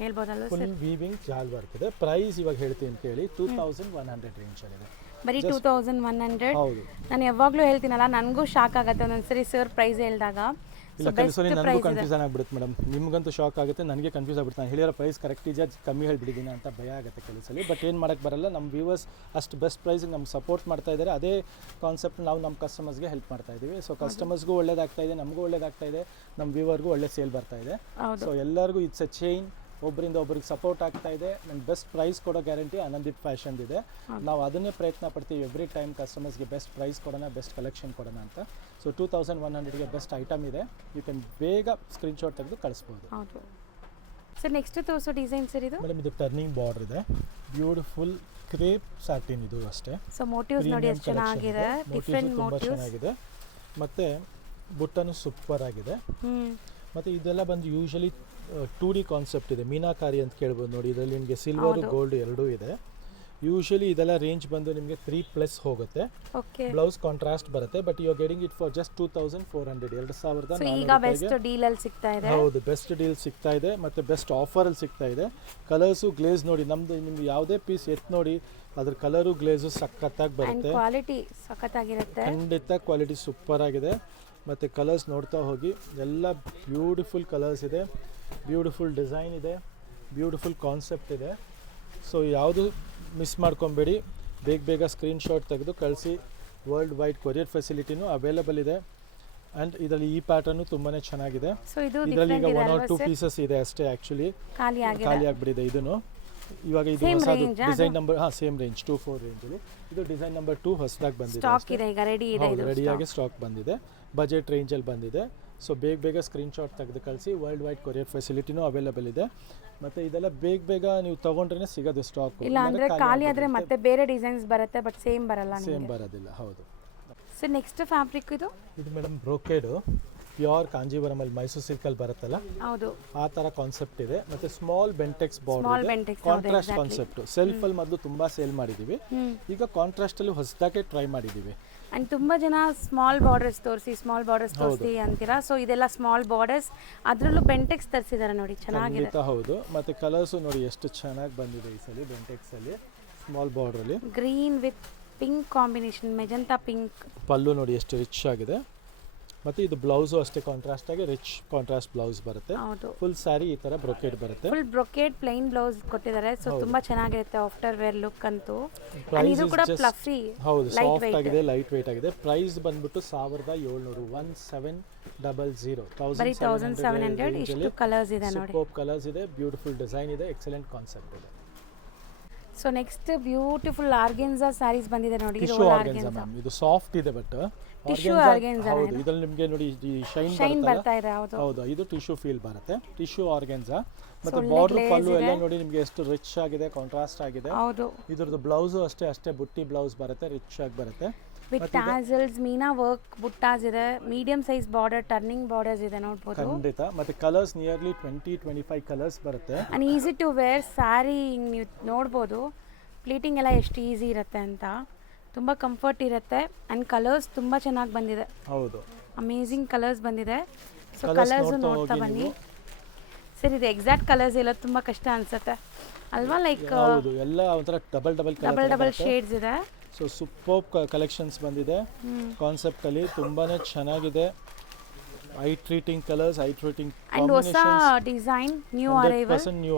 ಹೇಳ್ಬೋದಲ್ವ ಸರ್? ಫುಲ್ ವೀವಿಂಗ್ ಜಾಲ್ ವರ್ಕ್ ಇದೆ. ಪ್ರೈಸ್ ಇವಾಗ ಹೇಳ್ತೀನಿ ಕೇಳಿ, 2100 ರೇಂಜ್ ಇದೆ. ಬರೀ 2100. ಹೌದು, ನಾನು ಯಾವಾಗಲೂ ಹೇಳ್ತೀನಲ್ಲ, ನನಗೂ ಶಾಕ್ ಆಗುತ್ತೆ ಒಂದೊಂದ್ಸರಿ ಸರ್ ಪ್ರೈಸ್ ಹೇಳಿದಾಗ. ಇಲ್ಲ ಕೆಲಸರಿ ನನಗೂ ಕನ್ಫ್ಯೂಷನ್ ಆಗ್ಬಿಡುತ್ತೆ ಮೇಡಮ್, ನಿಮ್ಗಂತೂ ಶಾಕ್ ಆಗುತ್ತೆ, ನನಗೆ ಕನ್ಫ್ಯೂಸ್ ಆಗ್ಬಿಡುತ್ತೆ. ನಾನು ಹೇಳಿರೋ ಪ್ರೈಸ್ ಕರೆಕ್ಟ್ ಇದೆ, ಕಮ್ಮಿ ಹೇಳಿಬಿಟ್ಟಿದ್ದೀನಿ ಅಂತ ಭಯ ಆಗುತ್ತೆ ಕೆಲಸಲ್ಲಿ. ಬಟ್ ಏನು ಮಾಡೋಕ್ಕೆ ಬರಲ್ಲ, ನಮ್ಮ ವ್ಯೂವರ್ಸ್ ಅಷ್ಟು ಬೆಸ್ಟ್ ಪ್ರೈಸಿಗೆ ನಮ್ಗೆ ಸಪೋರ್ಟ್ ಮಾಡ್ತಾ ಇದ್ದಾರೆ. ಅದೇ ಕಾನ್ಸೆಪ್ಟ್ ನಾವು ನಮ್ಮ ಕಸ್ಟಮರ್ಸ್ಗೆ ಹೆಲ್ಪ್ ಮಾಡ್ತಾ ಇದ್ದೀವಿ. ಸೊ ಕಸ್ಟಮರ್ಸ್ಗೂ ಒಳ್ಳೇದಾಗ್ತಾ ಇದೆ, ನಮಗೂ ಒಳ್ಳೇದಾಗ್ತಾ ಇದೆ, ನಮ್ಮ ವ್ಯೂವರ್ಗೂ ಒಳ್ಳೆ ಸೇಲ್ ಬರ್ತಾ ಇದೆ. ಸೊ ಎಲ್ಲರಿಗೂ ಇಟ್ಸ್ ಎ ಚೈನ್, ಒಬ್ಬರಿಂದ ಒಬ್ಬರಿಗೆ ಸಪೋರ್ಟ್ ಆಗ್ತಾ ಇದೆ. ನನ್ನ ಬೆಸ್ಟ್ ಪ್ರೈಸ್ ಕೊಡೋ ಗ್ಯಾರಂಟಿ ಆನಂದಿತ್ ಫ್ಯಾಷನ್ ಇದೆ. ನಾವು ಅದನ್ನೇ ಪ್ರಯತ್ನ ಪಡ್ತೀವಿ, ಎವ್ರಿ ಟೈಮ್ ಕಸ್ಟಮರ್ಸ್ಗೆ ಬೆಸ್ಟ್ ಪ್ರೈಸ್ ಕೊಡೋಣ, ಬೆಸ್ಟ್ ಕಲೆಕ್ಷನ್ ಕೊಡೋಣ ಅಂತ. ಸೊ 2100ಗೆ ಬೆಸ್ಟ್ ಐಟಮ್ ಇದೆ, ಯು ಕ್ಯಾನ್ ಬೇಗ ಸ್ಕ್ರೀನ್ಶಾಟ್ ತೆಗೆದು ಕಳಿಸ್ಬೋದು. ಹೌದು ಸರ್. ನೆಕ್ಸ್ಟ್ ತೋರಿಸೋ ಡಿಸೈನ್ ಸರ್ ಇದು ಮೇಡಮ್, ಇದು ಟರ್ನಿಂಗ್ ಬಾರ್ಡರ್ ಇದೆ, ಬ್ಯೂಟಿಫುಲ್ ಕ್ರೇಪ್ ಸ್ಯಾಟಿನ್ ಇದು ಅಷ್ಟೇ. ಸೊ ಮೋಟಿವ್ಸ್ ನೋಡಿ ಎಷ್ಟು ಚೆನ್ನಾಗಿದೆ, ಡಿಫರೆಂಟ್ ಮೋಟಿವ್ಸ್ ಚೆನ್ನಾಗಿದೆ. ಮತ್ತು ಬುಟ್ಟನು ಸೂಪರ್ ಆಗಿದೆ. ಮತ್ತು ಇದೆಲ್ಲ ಬಂದು ಯೂಶಲಿ 2D ಕಾನ್ಸೆಪ್ಟ್ ಇದೆ, ಮೀನಾಕಾರಿ ಅಂತ ಕೇಳ್ಬೋದು ನೋಡಿ. ಇದರಲ್ಲಿ ನಿಮಗೆ ಸಿಲ್ವರ್ ಗೋಲ್ಡ್ ಎರಡೂ ಇದೆ. ಯೂಶಲಿ ಇದೆಲ್ಲ ರೇಂಜ್ ಬಂದು ನಿಮಗೆ 3+ ಹೋಗುತ್ತೆ. ಬ್ಲೌಸ್ ಕಾಂಟ್ರಾಸ್ಟ್ ಬರುತ್ತೆ, but you are getting it for just 2400, 2400. ಈಗ ಬೆಸ್ಟ್ ಡೀಲ್ ಅಲ್ಲಿ ಸಿಗ್ತಾ ಇದೆ. ಹೌದು, ಬೆಸ್ಟ್ ಡೀಲ್ ಸಿಗ್ತಾ ಇದೆ, ಮತ್ತು ಬೆಸ್ಟ್ ಆಫರಲ್ಲಿ ಸಿಗ್ತಾ ಇದೆ. ಕಲರ್ಸು ಗ್ಲೇಸ್ ನೋಡಿ, ನಿಮ್ದು ಯಾವುದೇ ಪೀಸ್ ಎತ್ತು ನೋಡಿ, ಅದ್ರ ಕಲರು ಗ್ಲೇಸು ಸಖತ್ತಾಗಿ ಬರುತ್ತೆ, ಕ್ವಾಲಿಟಿ ಸಖತ್ತಾಗಿರುತ್ತೆ, ಖಂಡಿತ ಕ್ವಾಲಿಟಿ ಸೂಪರ್ ಆಗಿದೆ. ಮತ್ತು ಕಲರ್ಸ್ ನೋಡ್ತಾ ಹೋಗಿ, ಎಲ್ಲ ಬ್ಯೂಟಿಫುಲ್ ಕಲರ್ಸ್ ಇದೆ, ಬ್ಯೂಟಿಫುಲ್ ಡಿಸೈನ್ ಇದೆ, ಬ್ಯೂಟಿಫುಲ್ ಕಾನ್ಸೆಪ್ಟ್ ಇದೆ. ಸೊ ಯಾವುದು ಮಿಸ್ ಮಾಡ್ಕೊಬೇಡಿ, ಬೇಗ ಸ್ಕ್ರೀನ್ಶಾಟ್ ತೆಗೆದು ಕಳಿಸಿ. ವರ್ಲ್ಡ್ ವೈಡ್ ಕೊರಿಯರ್ ಫೆಸಿಲಿಟಿನೂ ಅವೈಲೇಬಲ್ ಇದೆ. ಆ್ಯಂಡ್ ಇದರಲ್ಲಿ ಈ ಪ್ಯಾಟರ್ನು ತುಂಬಾ ಚೆನ್ನಾಗಿದೆ. ಇದರಲ್ಲಿ ಈಗ 1 or 2 ಪೀಸಸ್ ಇದೆ ಅಷ್ಟೇ, ಆ್ಯಕ್ಚುಲಿ ಖಾಲಿ ಆಗಿಬಿಟ್ಟಿದೆ ಇದನ್ನು. ಇವಾಗ ಇದು ಹೊಸ ಡಿಸೈನ್ ನಂಬರ್, ಸೇಮ್ ರೇಂಜ್ 24 ರೇಂಜಲ್ಲಿ. ಇದು ಡಿಸೈನ್ ನಂಬರ್ 2 ಹೊಸದಾಗಿ ಬಂದಿದೆ, ರೆಡಿಯಾಗಿ ಸ್ಟಾಕ್ ಬಂದಿದೆ, ಬಜೆಟ್ ರೇಂಜಲ್ಲಿ ಬಂದಿದೆ. ಸೊ ಬೇಗ ಸ್ಕ್ರೀನ್ಶಾಟ್ ತೆಗೆದು ಕಳಿಸಿ. ವರ್ಲ್ಡ್ ವೈಡ್ ಕೊರಿಯರ್ ಫೆಸಿಲಿಟಿನೂ ಅವೈಲೇಬಲ್ ಇದೆ. ಮತ್ತು ಇದೆಲ್ಲ ಬೇಗ ನೀವು ತೊಗೊಂಡ್ರೆ ಸಿಗೋದು ಸ್ಟಾಕ್. ಇಲ್ಲ ಅಂದರೆ ಖಾಲಿ ಆದರೆ ಮತ್ತೆ ಬೇರೆ ಡಿಸೈನ್ಸ್ ಬರುತ್ತೆ, ಬಟ್ ಸೇಮ್ ಬರೋದಿಲ್ಲ. ಹೌದು ಸರ್. ನೆಕ್ಸ್ಟ್ ಫ್ಯಾಬ್ರಿಕ್ ಇದು ಮೇಡಮ್ ಬ್ರೋಕೇಡು, ಪ್ಯೂರ್ ಕಾಂಜೀವರಮಲ್ಲಿ ಮೈಸೂರು ಸಿಲ್ಕಲ್ಲಿ ಬರುತ್ತಲ್ಲ, ಹೌದು, ಆ ಥರ ಕಾನ್ಸೆಪ್ಟ್ ಇದೆ. ಮತ್ತು small Bentex border, contrast concept. ಸೆಲ್ಫಲ್ಲಿ ಮೊದಲು ತುಂಬ ಸೇಲ್ ಮಾಡಿದ್ದೀವಿ, ಈಗ ಕಾಂಟ್ರಾಸ್ಟಲ್ಲಿ ಹೊಸದಾಗೆ ಟ್ರೈ ಮಾಡಿದ್ದೀವಿ. ಆ್ಯಂಡ್ ತುಂಬ ಜನ ಸ್ಮಾಲ್ ಬಾರ್ಡರ್ಸ್ ತೋರಿಸಿ ಅಂತೀರಾ. ಸೊ ಇದೆಲ್ಲ ಸ್ಮಾಲ್ ಬಾರ್ಡರ್ಸ್, ಅದರಲ್ಲೂ ಬೆಂಟೆಕ್ಸ್ ತರಿಸಿದ್ದಾರೆ ನೋಡಿ, ಚೆನ್ನಾಗಿದೆ. ಹೌದು, ಮತ್ತು ಕಲರ್ಸು ನೋಡಿ ಎಷ್ಟು ಚೆನ್ನಾಗಿ ಬಂದಿದೆ ಈ ಸಲ ಬೆಂಟೆಕ್ಸಲ್ಲಿ, ಸ್ಮಾಲ್ ಬಾರ್ಡ್ರಲ್ಲಿ. Green with pink combination, magenta pink. Pallu ನೋಡಿ ಎಷ್ಟು ರಿಚ್ ಆಗಿದೆ. ಮತ್ತು ಇದು ಬ್ಲೌಸು ಅಷ್ಟೇ ಕಾಂಟ್ರಾಸ್ಟ್ ಆಗಿ ರಿಚ್ ಕಾಂಟ್ರಾಸ್ಟ್ ಬ್ಲೌಸ್ ಬರುತ್ತೆ. ಫುಲ್ ಸ್ಯಾರಿ ಈ ತರ ಬ್ರೊಕೇಡ್ ಬರುತ್ತೆ, ಫುಲ್ ಬ್ರೊಕೇಡ್ ಪ್ಲೈನ್ ಬ್ಲೌಸ್ ಕೊಟ್ಟಿದ್ದಾರೆ. ಸೊ ತುಂಬಾ ಚೆನ್ನಾಗಿರುತ್ತೆ ಆಫ್ಟರ್ ವೇರ್ ಲುಕ್ ಅಂತೂ. ಇದು ಕೂಡ ಫ್ಲಫಿ, ಹೌದು, ಸಾಫ್ಟ್ ಆಗಿದೆ, ಲೈಟ್ ವೇಟ್ ಆಗಿದೆ. ಪ್ರೈಸ್ ಬಂದ್ಬಿಟ್ಟು 1700, 1700. ಇಷ್ಟು ಕಲರ್ಸ್ ಇದೆ ನೋಡಿ, ಸೂಪರ್ ಕಲರ್ಸ್ ಇದೆ, ಬ್ಯೂಟಿಫುಲ್ ಡಿಸೈನ್ ಇದೆ, ಎಕ್ಸಲೆಂಟ್ ಕಾನ್ಸೆಪ್ಟ್ ಇದೆ. So next beautiful organza sarees ಬಂದಿದೆ ನೋಡಿ. ಟಿಶ್ಯೂ ಆರ್ಗೆನ್ಸಾ ಮ್ಯಾಮ್, ಇದು ಸಾಫ್ಟ್ ಇದೆ, ಬಟ್ ಟಿಶ್ಯೂ ಆರ್ಗೆನ್ಸಾ ಹೌದು. ಇದರಲ್ಲಿ ನಿಮಗೆ ನೋಡಿ ಶೈನ್ ಬರ್ತಾ ಇದೆ. ಹೌದು, ಇದು ಟಿಶ್ಯೂ ಫೀಲ್ ಬರುತ್ತೆ, ಟಿಶ್ಯೂ ಆರ್ಗೆನ್ಸಾ. ಮತ್ತೆ ಬಾರ್ಡರ್ ಪಲ್ಲು ಎಲ್ಲ ನೋಡಿ ನಿಮಗೆ ಎಷ್ಟು ರಿಚ್ ಆಗಿದೆ, ಕಾಂಟ್ರಾಸ್ಟ್ ಆಗಿದೆ. ಹೌದು, ಇದ್ರದ್ದು ಬ್ಲೌಸು ಅಷ್ಟೇ ಬುಟ್ಟಿ ಬ್ಲೌಸ್ ಬರುತ್ತೆ, ರಿಚ್ ಆಗಿ ಬರುತ್ತೆ. With tassels, meena work buttas ಇದೆ, medium size border, turning borders ಇದೆ ನೋಡಬಹುದು. ಖಂಡಿತ. ಮತ್ತೆ ಕಲರ್ಸ್ ನಿಯರ್ಲಿ 20-25 ಕಲರ್ಸ್ ಬರುತ್ತೆ. And easy to wear saree. ನೀವು ನೋಡಬಹುದು ಪ್ಲೀಟಿಂಗ್ ಎಲ್ಲ ಎಷ್ಟು ಈಸಿ ಇರುತ್ತೆ ಅಂತ, ತುಂಬ ಕಂಫರ್ಟ್ ಇರುತ್ತೆ. ಆ್ಯಂಡ್ ಕಲರ್ಸ್ ತುಂಬ ಚೆನ್ನಾಗಿ ಬಂದಿದೆ. ಹೌದು, ಅಮೇಝಿಂಗ್ ಕಲರ್ಸ್ ಬಂದಿದೆ. ಸೊ ಕಲರ್ಸ್ ನೋಡ್ತಾ ಬನ್ನಿ ಸರ್. ಇದು ಎಕ್ಸಾಕ್ಟ್ ಕಲರ್ಸ್ ಎಲ್ಲ ತುಂಬ ಕಷ್ಟ ಅನ್ಸುತ್ತೆ ಅಲ್ವಾ? ಲೈಕ್ ಹೌದು, ಎಲ್ಲ ಒಂಥರ ಡಬಲ್ ಶೇಡ್ಸ್ ಇದೆ. ಸೊ ಸೂಪರ್ ಕಲೆಕ್ಷನ್ಸ್ ಬಂದಿದೆ ಕಾನ್ಸೆಪ್ಟ್ ಅಲ್ಲಿ, ತುಂಬಾನೇ ಚೆನ್ನಾಗಿದೆ. Eye treating colours, eye treating and ಹೊಸ ಡಿಸೈನ್, ನ್ಯೂ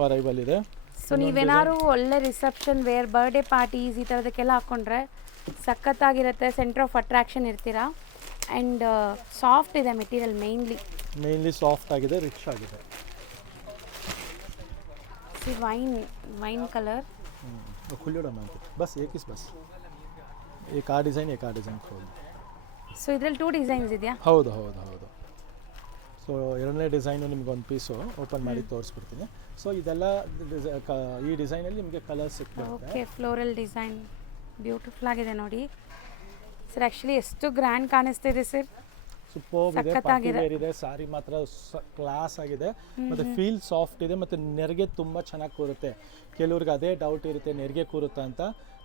ಅರೈವಲ್ ಇದೆ. ಸೊ ನೀವೇನಾದ್ರು ಒಳ್ಳೆ ರಿಸೆಪ್ಷನ್ ವೇರ್, ಬರ್ಡೇ ಪಾರ್ಟೀಸ್ ಈ ಥರದಕ್ಕೆಲ್ಲ ಹಾಕೊಂಡ್ರೆ ಸಖತ್ತಾಗಿರುತ್ತೆ, ಸೆಂಟರ್ ಆಫ್ ಅಟ್ರಾಕ್ಷನ್ ಇರ್ತೀರಾ. ಆ್ಯಂಡ್ ಸಾಫ್ಟ್ ಇದೆ ಮೆಟೀರಿಯಲ್, ಮೇನ್ಲಿ ಸಾಫ್ಟ್ ಆಗಿದೆ, ರಿಚ್ ಆಗಿದೆ. See wine colour. खुली मैम बस एक ही बस एक आ डिज़ाइन खोल. ಸೊ ಇದರಲ್ಲಿ 2 ಡಿಸೈನ್ಸ್ ಇದೆಯಾ? ಹೌದು ಹೌದು ಹೌದು. ಸೊ ಎರಡನೇ ಡಿಸೈನು ನಿಮ್ಗೆ ಒಂದು ಪೀಸು ಓಪನ್ ಮಾಡಿ ತೋರಿಸ್ಬಿಡ್ತೀನಿ. ಸೊ ಇದೆಲ್ಲ ಈ ಡಿಸೈನಲ್ಲಿ ನಿಮಗೆ ಕಲರ್ಸ್ ಸಿಕ್ಬಿಡುತ್ತೆ. ಓಕೆ, ಫ್ಲೋರಲ್ ಡಿಸೈನ್ ಬ್ಯೂಟಿಫುಲ್ ಆಗಿದೆ ನೋಡಿ ಸರ್. ಆ್ಯಕ್ಚುಲಿ ಎಷ್ಟು ಗ್ರ್ಯಾಂಡ್ ಕಾಣಿಸ್ತಿದೆ ಸರ್. ಸೂಪರ್ ಇದೆ, ಪಾರ್ಟಿ ವೇರ್ ಇದೆ, ಸಾರಿ ಮಾತ್ರ ಕ್ಲಾಸ್ ಆಗಿದೆ ಮತ್ತು ಫೀಲ್ ಸಾಫ್ಟ್ ಇದೆ ಮತ್ತು ನೆರಿಗೆ ತುಂಬ ಚೆನ್ನಾಗಿ ಕೂರುತ್ತೆ. ಕೆಲವ್ರಿಗೆ ಅದೇ ಡೌಟ್ ಇರುತ್ತೆ ನೆರಿಗೆ ಕೂರುತ್ತಾ ಅಂತ.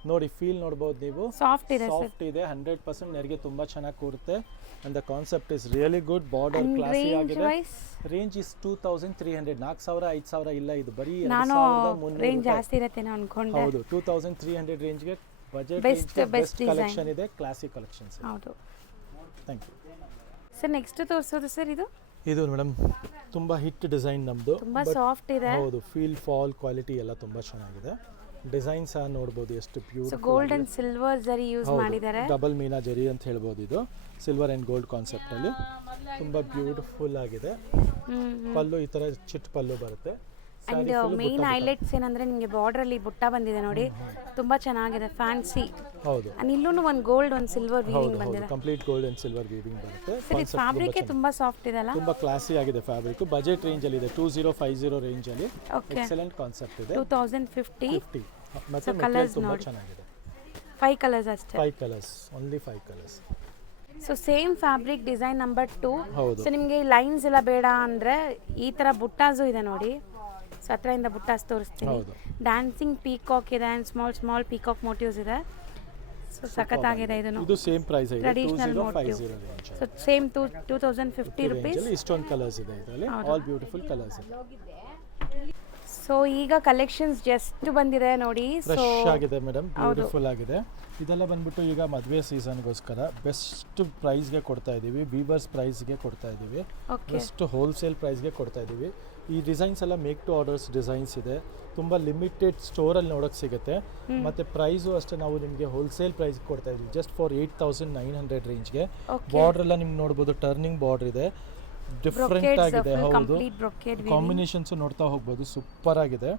ನೋಡಿ ಫೀಲ್ ನೋಡ್ಬೋದು ನೀವು, ಸಾಫ್ಟ್ ಇದೆ, 100% ನೆರಿಗೆ ತುಂಬ ಚೆನ್ನಾಗಿ ಕೂರುತ್ತೆ. And the concept is really good. Border classy ಆಗಿದೆ. ರೇಂಜ್ ಇಸ್ 2300, 4000 5000 ಇಲ್ಲ, ಇದು ಬರೀ 2300 ರೇಂಜ್ ಜಾಸ್ತಿ ಇರುತ್ತೆ ಅನ್ಕೊಂಡೆ. ಹೌದು, 2300 ರೇಂಜ್ಗೆ ಬಜೆಟ್ ಬೆಸ್ಟ್ ಕಲೆಕ್ಷನ್ ಇದೆ, ಕ್ಲಾಸಿಕ್ ಕಲೆಕ್ಷನ್ಸ್. ಹೌದು, ಥ್ಯಾಂಕ್ ಯು ಸರ್. ನೆಕ್ಸ್ಟ್ ತೋರಿಸೋದು ಸರ್ ಇದು ಮೇಡಮ್ ತುಂಬ ಹಿಟ್ ಡಿಸೈನ್ ನಮ್ಮದು. ತುಂಬ ಸಾಫ್ಟ್ ಇದೆ. ಹೌದು, ಫೀಲ್ ಫಾಲ್ ಕ್ವಾಲಿಟಿ ಎಲ್ಲ ತುಂಬ ಚೆನ್ನಾಗಿದೆ. ಡಿಸೈನ್ ಸಹ ನೋಡ್ಬೋದು ಎಷ್ಟು ಬ್ಯೂಟಿಫುಲ್. ಗೋಲ್ಡ್ ಅಂಡ್ ಸಿಲ್ವರ್ ಜರಿ ಯೂಸ್ ಮಾಡಿದ್ದಾರೆ. ಡಬಲ್ ಮೀನಾ ಜರಿ ಅಂತ ಹೇಳ್ಬೋದು. ಇದು ಸಿಲ್ವರ್ ಆ್ಯಂಡ್ ಗೋಲ್ಡ್ ಕಾನ್ಸೆಪ್ಟಲ್ಲಿ ತುಂಬ ಬ್ಯೂಟಿಫುಲ್ ಆಗಿದೆ. ಪಲ್ಲು ಈ ಥರ ಚಿಟ್ ಪಲ್ಲು ಬರುತ್ತೆ. ಅಂಡ್ ಮೇನ್ ಹೈಲೈಟ್ಸ್ ಏನಂದ್ರೆ ನಿಮಗೆ ಬಾರ್ಡರ್ ಅಲ್ಲಿ ಬುಟ್ಟ ಬಂದಿದೆ ನೋಡಿ, ತುಂಬಾ ಚೆನ್ನಾಗಿದೆ, ಫ್ಯಾನ್ಸಿ. ಹೌದು, ಅಂಡ್ ಇಲ್ಲೂ ಒಂದು ಗೋಲ್ಡ್ ಒಂದು ಸಿಲ್ವರ್ ವೀವಿಂಗ್ ಬಂದಿದೆ. Complete gold and silver weaving ಬರುತ್ತೆ. ಸರಿ, ಫ್ಯಾಬ್ರಿಕ್ ತುಂಬಾ ಸಾಫ್ಟ್ ಇದೆ ಅಲ್ಲ, ತುಂಬಾ ಕ್ಲಾಸಿ ಆಗಿದೆ ಫ್ಯಾಬ್ರಿಕ್. ಬಜೆಟ್ ರೇಂಜ್ ಅಲ್ಲಿ ಇದೆ, 2050 ರೇಂಜ್ ಅಲ್ಲಿ. ಎಕ್ಸಲೆಂಟ್ ಕಾನ್ಸೆಪ್ಟ್ ಇದೆ. 2050 ಮತ್ತೆ ಮೆಟೀರಿಯಲ್ ತುಂಬಾ ಚೆನ್ನಾಗಿದೆ. 5 ಕಲರ್ಸ್ ಅಷ್ಟೇ. 5 colours, only 5 colours. So same fabric design number 2. ಹೌದು. ಸೊ ನಿಮಗೆ ಲೈನ್ಸ್ ಎಲ್ಲ ಬೇಡ ಅಂದ್ರೆ ಈ ತರ ಬುಟ್ಟಾಸು ಇದೆ ನೋಡಿ. ಸೊ ಹತ್ರದಿಂದ ಬುಟ್ಟಾಸ್ ತೋರಿಸ್ತೀನಿ. ಡ್ಯಾನ್ಸಿಂಗ್ ಪೀಕಾಕ್ ಇದೆ ಅಂಡ್ ಸ್ಮಾಲ್ ಪೀಕಾಕ್ ಮೋಟಿವ್ಸ್ ಇದೆ. ಸೊ ಸಖತ್ತಾಗಿದೆ. ಇದು ಸೇಮ್ ಪ್ರೈಸ್ ಇದೆ, traditional motive. So same 2050 rupees. ಇಷ್ಟೊಂದು ಕಲರ್ಸ್ ಇದೆ ಇದರಲ್ಲಿ, ಆಲ್ ಬ್ಯೂಟಿಫುಲ್ ಕಲರ್ಸ್ ಇದೆ. ಸೊ ಈಗ ಕಲೆಕ್ಷನ್ಸ್ ಜಸ್ಟ್ ಬಂದಿದೆ ನೋಡಿ. ಫ್ರೆಶ್ ಆಗಿದೆ ಮೇಡಮ್, ಬ್ಯೂಟಿಫುಲ್ ಆಗಿದೆ. ಇದೆಲ್ಲ ಬಂದ್ಬಿಟ್ಟು ಈಗ ಮದುವೆ ಸೀಸನ್ಗೋಸ್ಕರ ಬೆಸ್ಟ್ ಪ್ರೈಸ್ಗೆ ಕೊಡ್ತಾ ಇದ್ದೀವಿ. ವೀವರ್ಸ್ ಪ್ರೈಸ್ಗೆ ಕೊಡ್ತಾ ಇದ್ದೀವಿ, ಬೆಸ್ಟ್ ಹೋಲ್ಸೇಲ್ ಪ್ರೈಸ್ಗೆ ಕೊಡ್ತಾ ಇದ್ದೀವಿ. ಈ ಡಿಸೈನ್ಸ್ ಎಲ್ಲ ಮೇಕ್ ಟು ಆರ್ಡರ್ಸ್ ಡಿಸೈನ್ಸ್ ಇದೆ. ತುಂಬ ಲಿಮಿಟೆಡ್ ಸ್ಟೋರಲ್ಲಿ ನೋಡೋಕ್ಕೆ ಸಿಗುತ್ತೆ. ಮತ್ತು ಪ್ರೈಸು ಅಷ್ಟೇ ನಾವು ನಿಮಗೆ ಹೋಲ್ಸೇಲ್ ಪ್ರೈಸ್ ಕೊಡ್ತಾ ಇದ್ದೀವಿ, ಜಸ್ಟ್ ಫಾರ್ 8900 ರೇಂಜ್ಗೆ. ಬಾರ್ಡರ್ ಎಲ್ಲ ನಿಮ್ಗೆ ನೋಡ್ಬೋದು, ಟರ್ನಿಂಗ್ ಬಾರ್ಡರ್ ಇದೆ, ಡಿಫ್ರೆಂಟ್ ಆಗಿದೆ. ಹೌದು, ಕಾಂಬಿನೇಷನ್ಸ್ ನೋಡ್ತಾ ಹೋಗ್ಬೋದು, ಸೂಪರ್ ಆಗಿದೆ.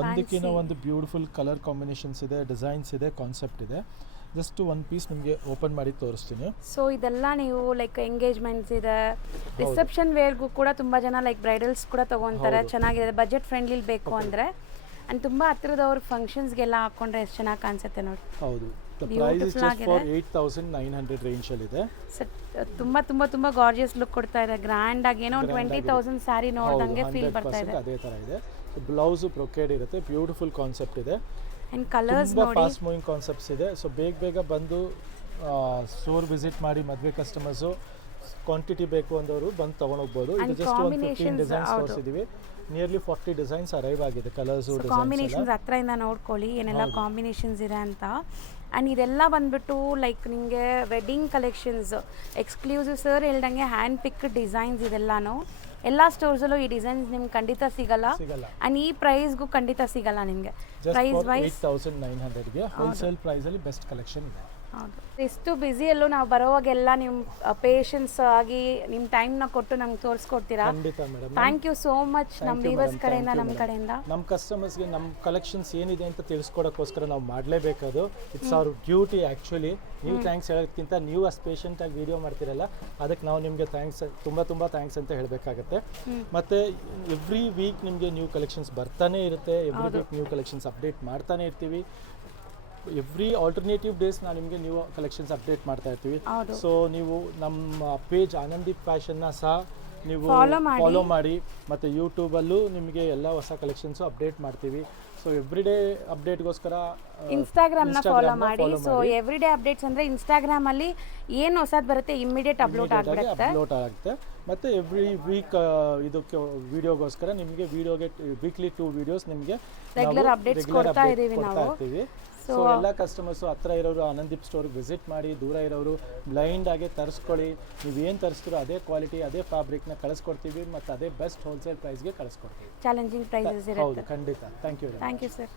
ಒಂದಕ್ಕಿಂತ ಒಂದು ಬ್ಯೂಟಿಫುಲ್ ಕಲರ್ ಕಾಂಬಿನೇಷನ್ಸ್ ಇದೆ, ಡಿಸೈನ್ಸ್ ಇದೆ, ಕಾನ್ಸೆಪ್ಟ್ ಇದೆ. ಜಸ್ಟ್ ಒಂದು ಪೀಸ್ ನಿಮಗೆ ಓಪನ್ ಮಾಡಿ ತೋರಿಸ್ತೀನಿ. ಸೊ ಇದೆಲ್ಲ ನೀವು ಲೈಕ್ ಎಂಗೇಜ್ಮೆಂಟ್ಸ್ ಇದೆ, ರಿಸೆಪ್ಷನ್ ವೇರ್ಗೂ ಕೂಡ ತುಂಬ ಜನ ಲೈಕ್ ಬ್ರೈಡಲ್ಸ್ ಕೂಡ ತೊಗೊತಾರೆ. ಚೆನ್ನಾಗಿದೆ, ಬಜೆಟ್ ಫ್ರೆಂಡ್ಲಿ ಬೇಕು ಅಂದರೆ. ಆ್ಯಂಡ್ ತುಂಬ ಹತ್ತಿರದವ್ರ ಫಂಕ್ಷನ್ಸ್ಗೆಲ್ಲ ಹಾಕೊಂಡ್ರೆ ಎಷ್ಟು ಚೆನ್ನಾಗಿ ಕಾಣಿಸುತ್ತೆ ನೋಡಿ. ಹೌದು, price is just for 8900 range ಅಲ್ಲಿ ಇದೆ. ತುಂಬಾ ತುಂಬಾ ತುಂಬಾ ಗಾರ್ಜಿಯಸ್ ಲುಕ್ ಕೊಡ್ತಾ ಇದೆ, ಗ್ರ್ಯಾಂಡ್ ಆಗಿ. ಏನೋ 20,000 ಸ್ಯಾರಿ ನೋಡ್ದಂಗೆ ಫೀಲ್ ಬರ್ತಾ ಇದೆ. ಅದೇ ತರ ಇದೆ. ಬ್ಲೌಸ್ ಬ್ರೊಕೇಡ್ ಇರುತ್ತೆ, ಬ್ಯೂಟಿಫುಲ್ ಕಾನ್ಸೆಪ್ಟ್ ಇದೆ. ಅಂಡ್ ಕಲರ್ಸ್ ನೋಡಿ, ಫಾಸ್ಟ್ ಮೂವಿಂಗ್ ಕಾನ್ಸೆಪ್ಟ್ಸ್ ಇದೆ. ಸೊ ಬೇಗ ಬಂದು ಸ್ಟೋರ್ ವಿಸಿಟ್ ಮಾಡಿ. ಮದುವೆ ಕಸ್ಟಮರ್ಸು ಕ್ವಾಂಟಿಟಿ ಬೇಕು ಅಂದವರು ಬಂದು ತೊಗೊಂಡೋಗ್ಬೋದು. ಇದು ಜಸ್ಟ್ ಒಂದು 15 ಡಿಸೈನ್ಸ್ ತೋರಿಸಿದ್ದೀವಿ. ನಿಯರ್ಲಿ 40 ಡಿಸೈನ್ಸ್ ಅರೈವ್ ಆಗಿದೆ. ಕಲರ್ಸು ಕಾಂಬಿನೇಷನ್ಸ್ ಹತ್ರದಿಂದ ನೋಡ್ಕೊಳ್ಳಿ ಏನೆಲ್ಲ ಕಾಂಬಿನೇಷನ್ಸ್ ಇದೆ ಅಂತ. ಆ್ಯಂಡ್ ಇದೆಲ್ಲ ಬಂದ್ಬಿಟ್ಟು ಲೈಕ್ ನಿಮಗೆ ವೆಡ್ಡಿಂಗ್ ಕಲೆಕ್ಷನ್ಸ್ ಎಕ್ಸ್ಕ್ಲೂಸಿವ್. ಸರ್ ಹೇಳ್ದಂಗೆ ಹ್ಯಾಂಡ್ ಪಿಕ್ ಡಿಸೈನ್ಸ್ ಇದೆಲ್ಲಾನು ಎಲ್ಲ ಸ್ಟೋರ್ಸಲ್ಲೂ ಈ ಡಿಸೈನ್ಸ್ ನಿಮ್ಗೆ ಖಂಡಿತ ಸಿಗಲ್ಲ. ಆ್ಯಂಡ್ ಈ ಪ್ರೈಸ್ಗೂ ಖಂಡಿತ ಸಿಗಲ್ಲ ನಿಮಗೆ. ಪ್ರೈಸ್ ವೈಸ್ 8900ಗೆ ಹೋಲ್ಸೇಲ್ ಪ್ರೈಸಲ್ಲಿ ಬೆಸ್ಟ್ ಕಲೆಕ್ಷನ್ ಇದೆ. ಹೌದು, ಎಷ್ಟು ಬ್ಯುಸಿಯಲ್ಲೂ ನಾವು ಬರೋವಾಗೆಲ್ಲ ನಿಮ್ಮ ಪೇಷನ್ಸ್ ಆಗಿ ನಿಮ್ಮ ಟೈಮ್ನ ಕೊಟ್ಟು ನಮ್ಗೆ ತೋರಿಸ್ಕೊಡ್ತೀರಾ. ಖಂಡಿತ madam, thank you so much. ನಮ್ಮ ವ್ಯೂವರ್ಸ್ ಕಡೆಯಿಂದ, ನಮ್ಮ ಕಡೆಯಿಂದ, ನಮ್ಮ ಕಸ್ಟಮರ್ಸ್ಗೆ ನಮ್ಮ ಕಲೆಕ್ಷನ್ಸ್ ಏನಿದೆ ಅಂತ ತಿಳಿಸ್ಕೊಡೋಕ್ಕೋಸ್ಕರ ನಾವು ಮಾಡಲೇಬೇಕದು. It's our duty actually. ನೀವು ಥ್ಯಾಂಕ್ಸ್ ಹೇಳೋದಕ್ಕಿಂತ ನೀವು ಅಷ್ಟು ಪೇಷಂಟಾಗಿ ವೀಡಿಯೋ ಮಾಡ್ತಿರಲ್ಲ, ಅದಕ್ಕೆ ನಾವು ನಿಮಗೆ ಥ್ಯಾಂಕ್ಸ್, ತುಂಬ ಥ್ಯಾಂಕ್ಸ್ ಅಂತ ಹೇಳಬೇಕಾಗತ್ತೆ. ಮತ್ತು ಎವ್ರಿ ವೀಕ್ ನಿಮಗೆ ನ್ಯೂ ಕಲೆಕ್ಷನ್ಸ್ ಬರ್ತಾನೆ ಇರುತ್ತೆ. Every week new collections update ಮಾಡ್ತಾನೆ ಇರ್ತೀವಿ. ಎವ್ರಿ ಆಲ್ಟರ್ನೇಟಿವ್ ಡೇಸ್ ನಾವು ನಿಮಗೆ ನ್ಯೂ ಕಲೆಕ್ಷನ್ಸ್ ಅಪ್ಡೇಟ್ ಮಾಡ್ತಾ ಇರ್ತೀವಿ. ಸೊ ನೀವು ನಮ್ಮ ಪೇಜ್ ಆನಂದೀಪ್ ಫ್ಯಾಷನ್ನ ಸಹ ನೀವು ಫಾಲೋ ಮಾಡಿ. ಮತ್ತು ಯೂಟ್ಯೂಬಲ್ಲೂ ನಿಮಗೆ ಎಲ್ಲ ಹೊಸ ಕಲೆಕ್ಷನ್ಸು ಅಪ್ಡೇಟ್ ಮಾಡ್ತೀವಿ. ಸೊ ಎವ್ರಿ ಡೇ ಅಪ್ಡೇಟ್ಗೋಸ್ಕರ ಇನ್ಸ್ಟಾಗ್ರಾಮ್ನ ಫಾಲೋ ಮಾಡಿ. ಸೊ ಎವ್ರಿ ಡೇ ಅಪ್ಡೇಟ್ಸ್ ಅಂದರೆ ಇನ್ಸ್ಟಾಗ್ರಾಮಲ್ಲಿ ಏನು ಹೊಸದು ಬರುತ್ತೆ ಇಮಿಡಿಯೇಟ್ ಅಪ್ಲೋಡ್ ಆಗುತ್ತೆ. ಮತ್ತು ಎವ್ರಿ ವೀಕ್ ಇದಕ್ಕೆ ವಿಡಿಯೋಗೋಸ್ಕರ ನಿಮಗೆ ವೀಕ್ಲಿ 2 ವಿಡಿಯೋಸ್ ನಿಮಗೆ ರೆಗ್ಯುಲರ್ ಅಪ್ಡೇಟ್ಸ್ ಕೊಡ್ತಾ ಇದ್ದೀವಿ ನಾವು. ಸೊ ಎಲ್ಲ ಕಸ್ಟಮರ್ಸು ಹತ್ರ ಇರೋರು ಆನಂದೀಪ್ ಸ್ಟೋರ್ಗೆ ವಿಸಿಟ್ ಮಾಡಿ, ದೂರ ಇರೋರು ಬ್ಲೈಂಡ್ ಆಗಿ ತರಿಸ್ಕೊಳ್ಳಿ. ನೀವೇನು ತರಿಸ್ತೀರೋ ಅದೇ ಕ್ವಾಲಿಟಿ, ಅದೇ ಫ್ಯಾಬ್ರಿಕ್ನ ಕಳಿಸ್ಕೊಡ್ತೀವಿ ಮತ್ತು ಅದೇ ಬೆಸ್ಟ್ ಹೋಲ್ಸೇಲ್ ಪ್ರೈಸ್ಗೆ ಕಳಿಸ್ಕೊಡ್ತೀವಿ. ಚಾಲೆಂಜಿಂಗ್ ಪ್ರೈಸಸ್ ಇರುತ್ತೆ. ಹೌದು, ಖಂಡಿತ. Thank you sir.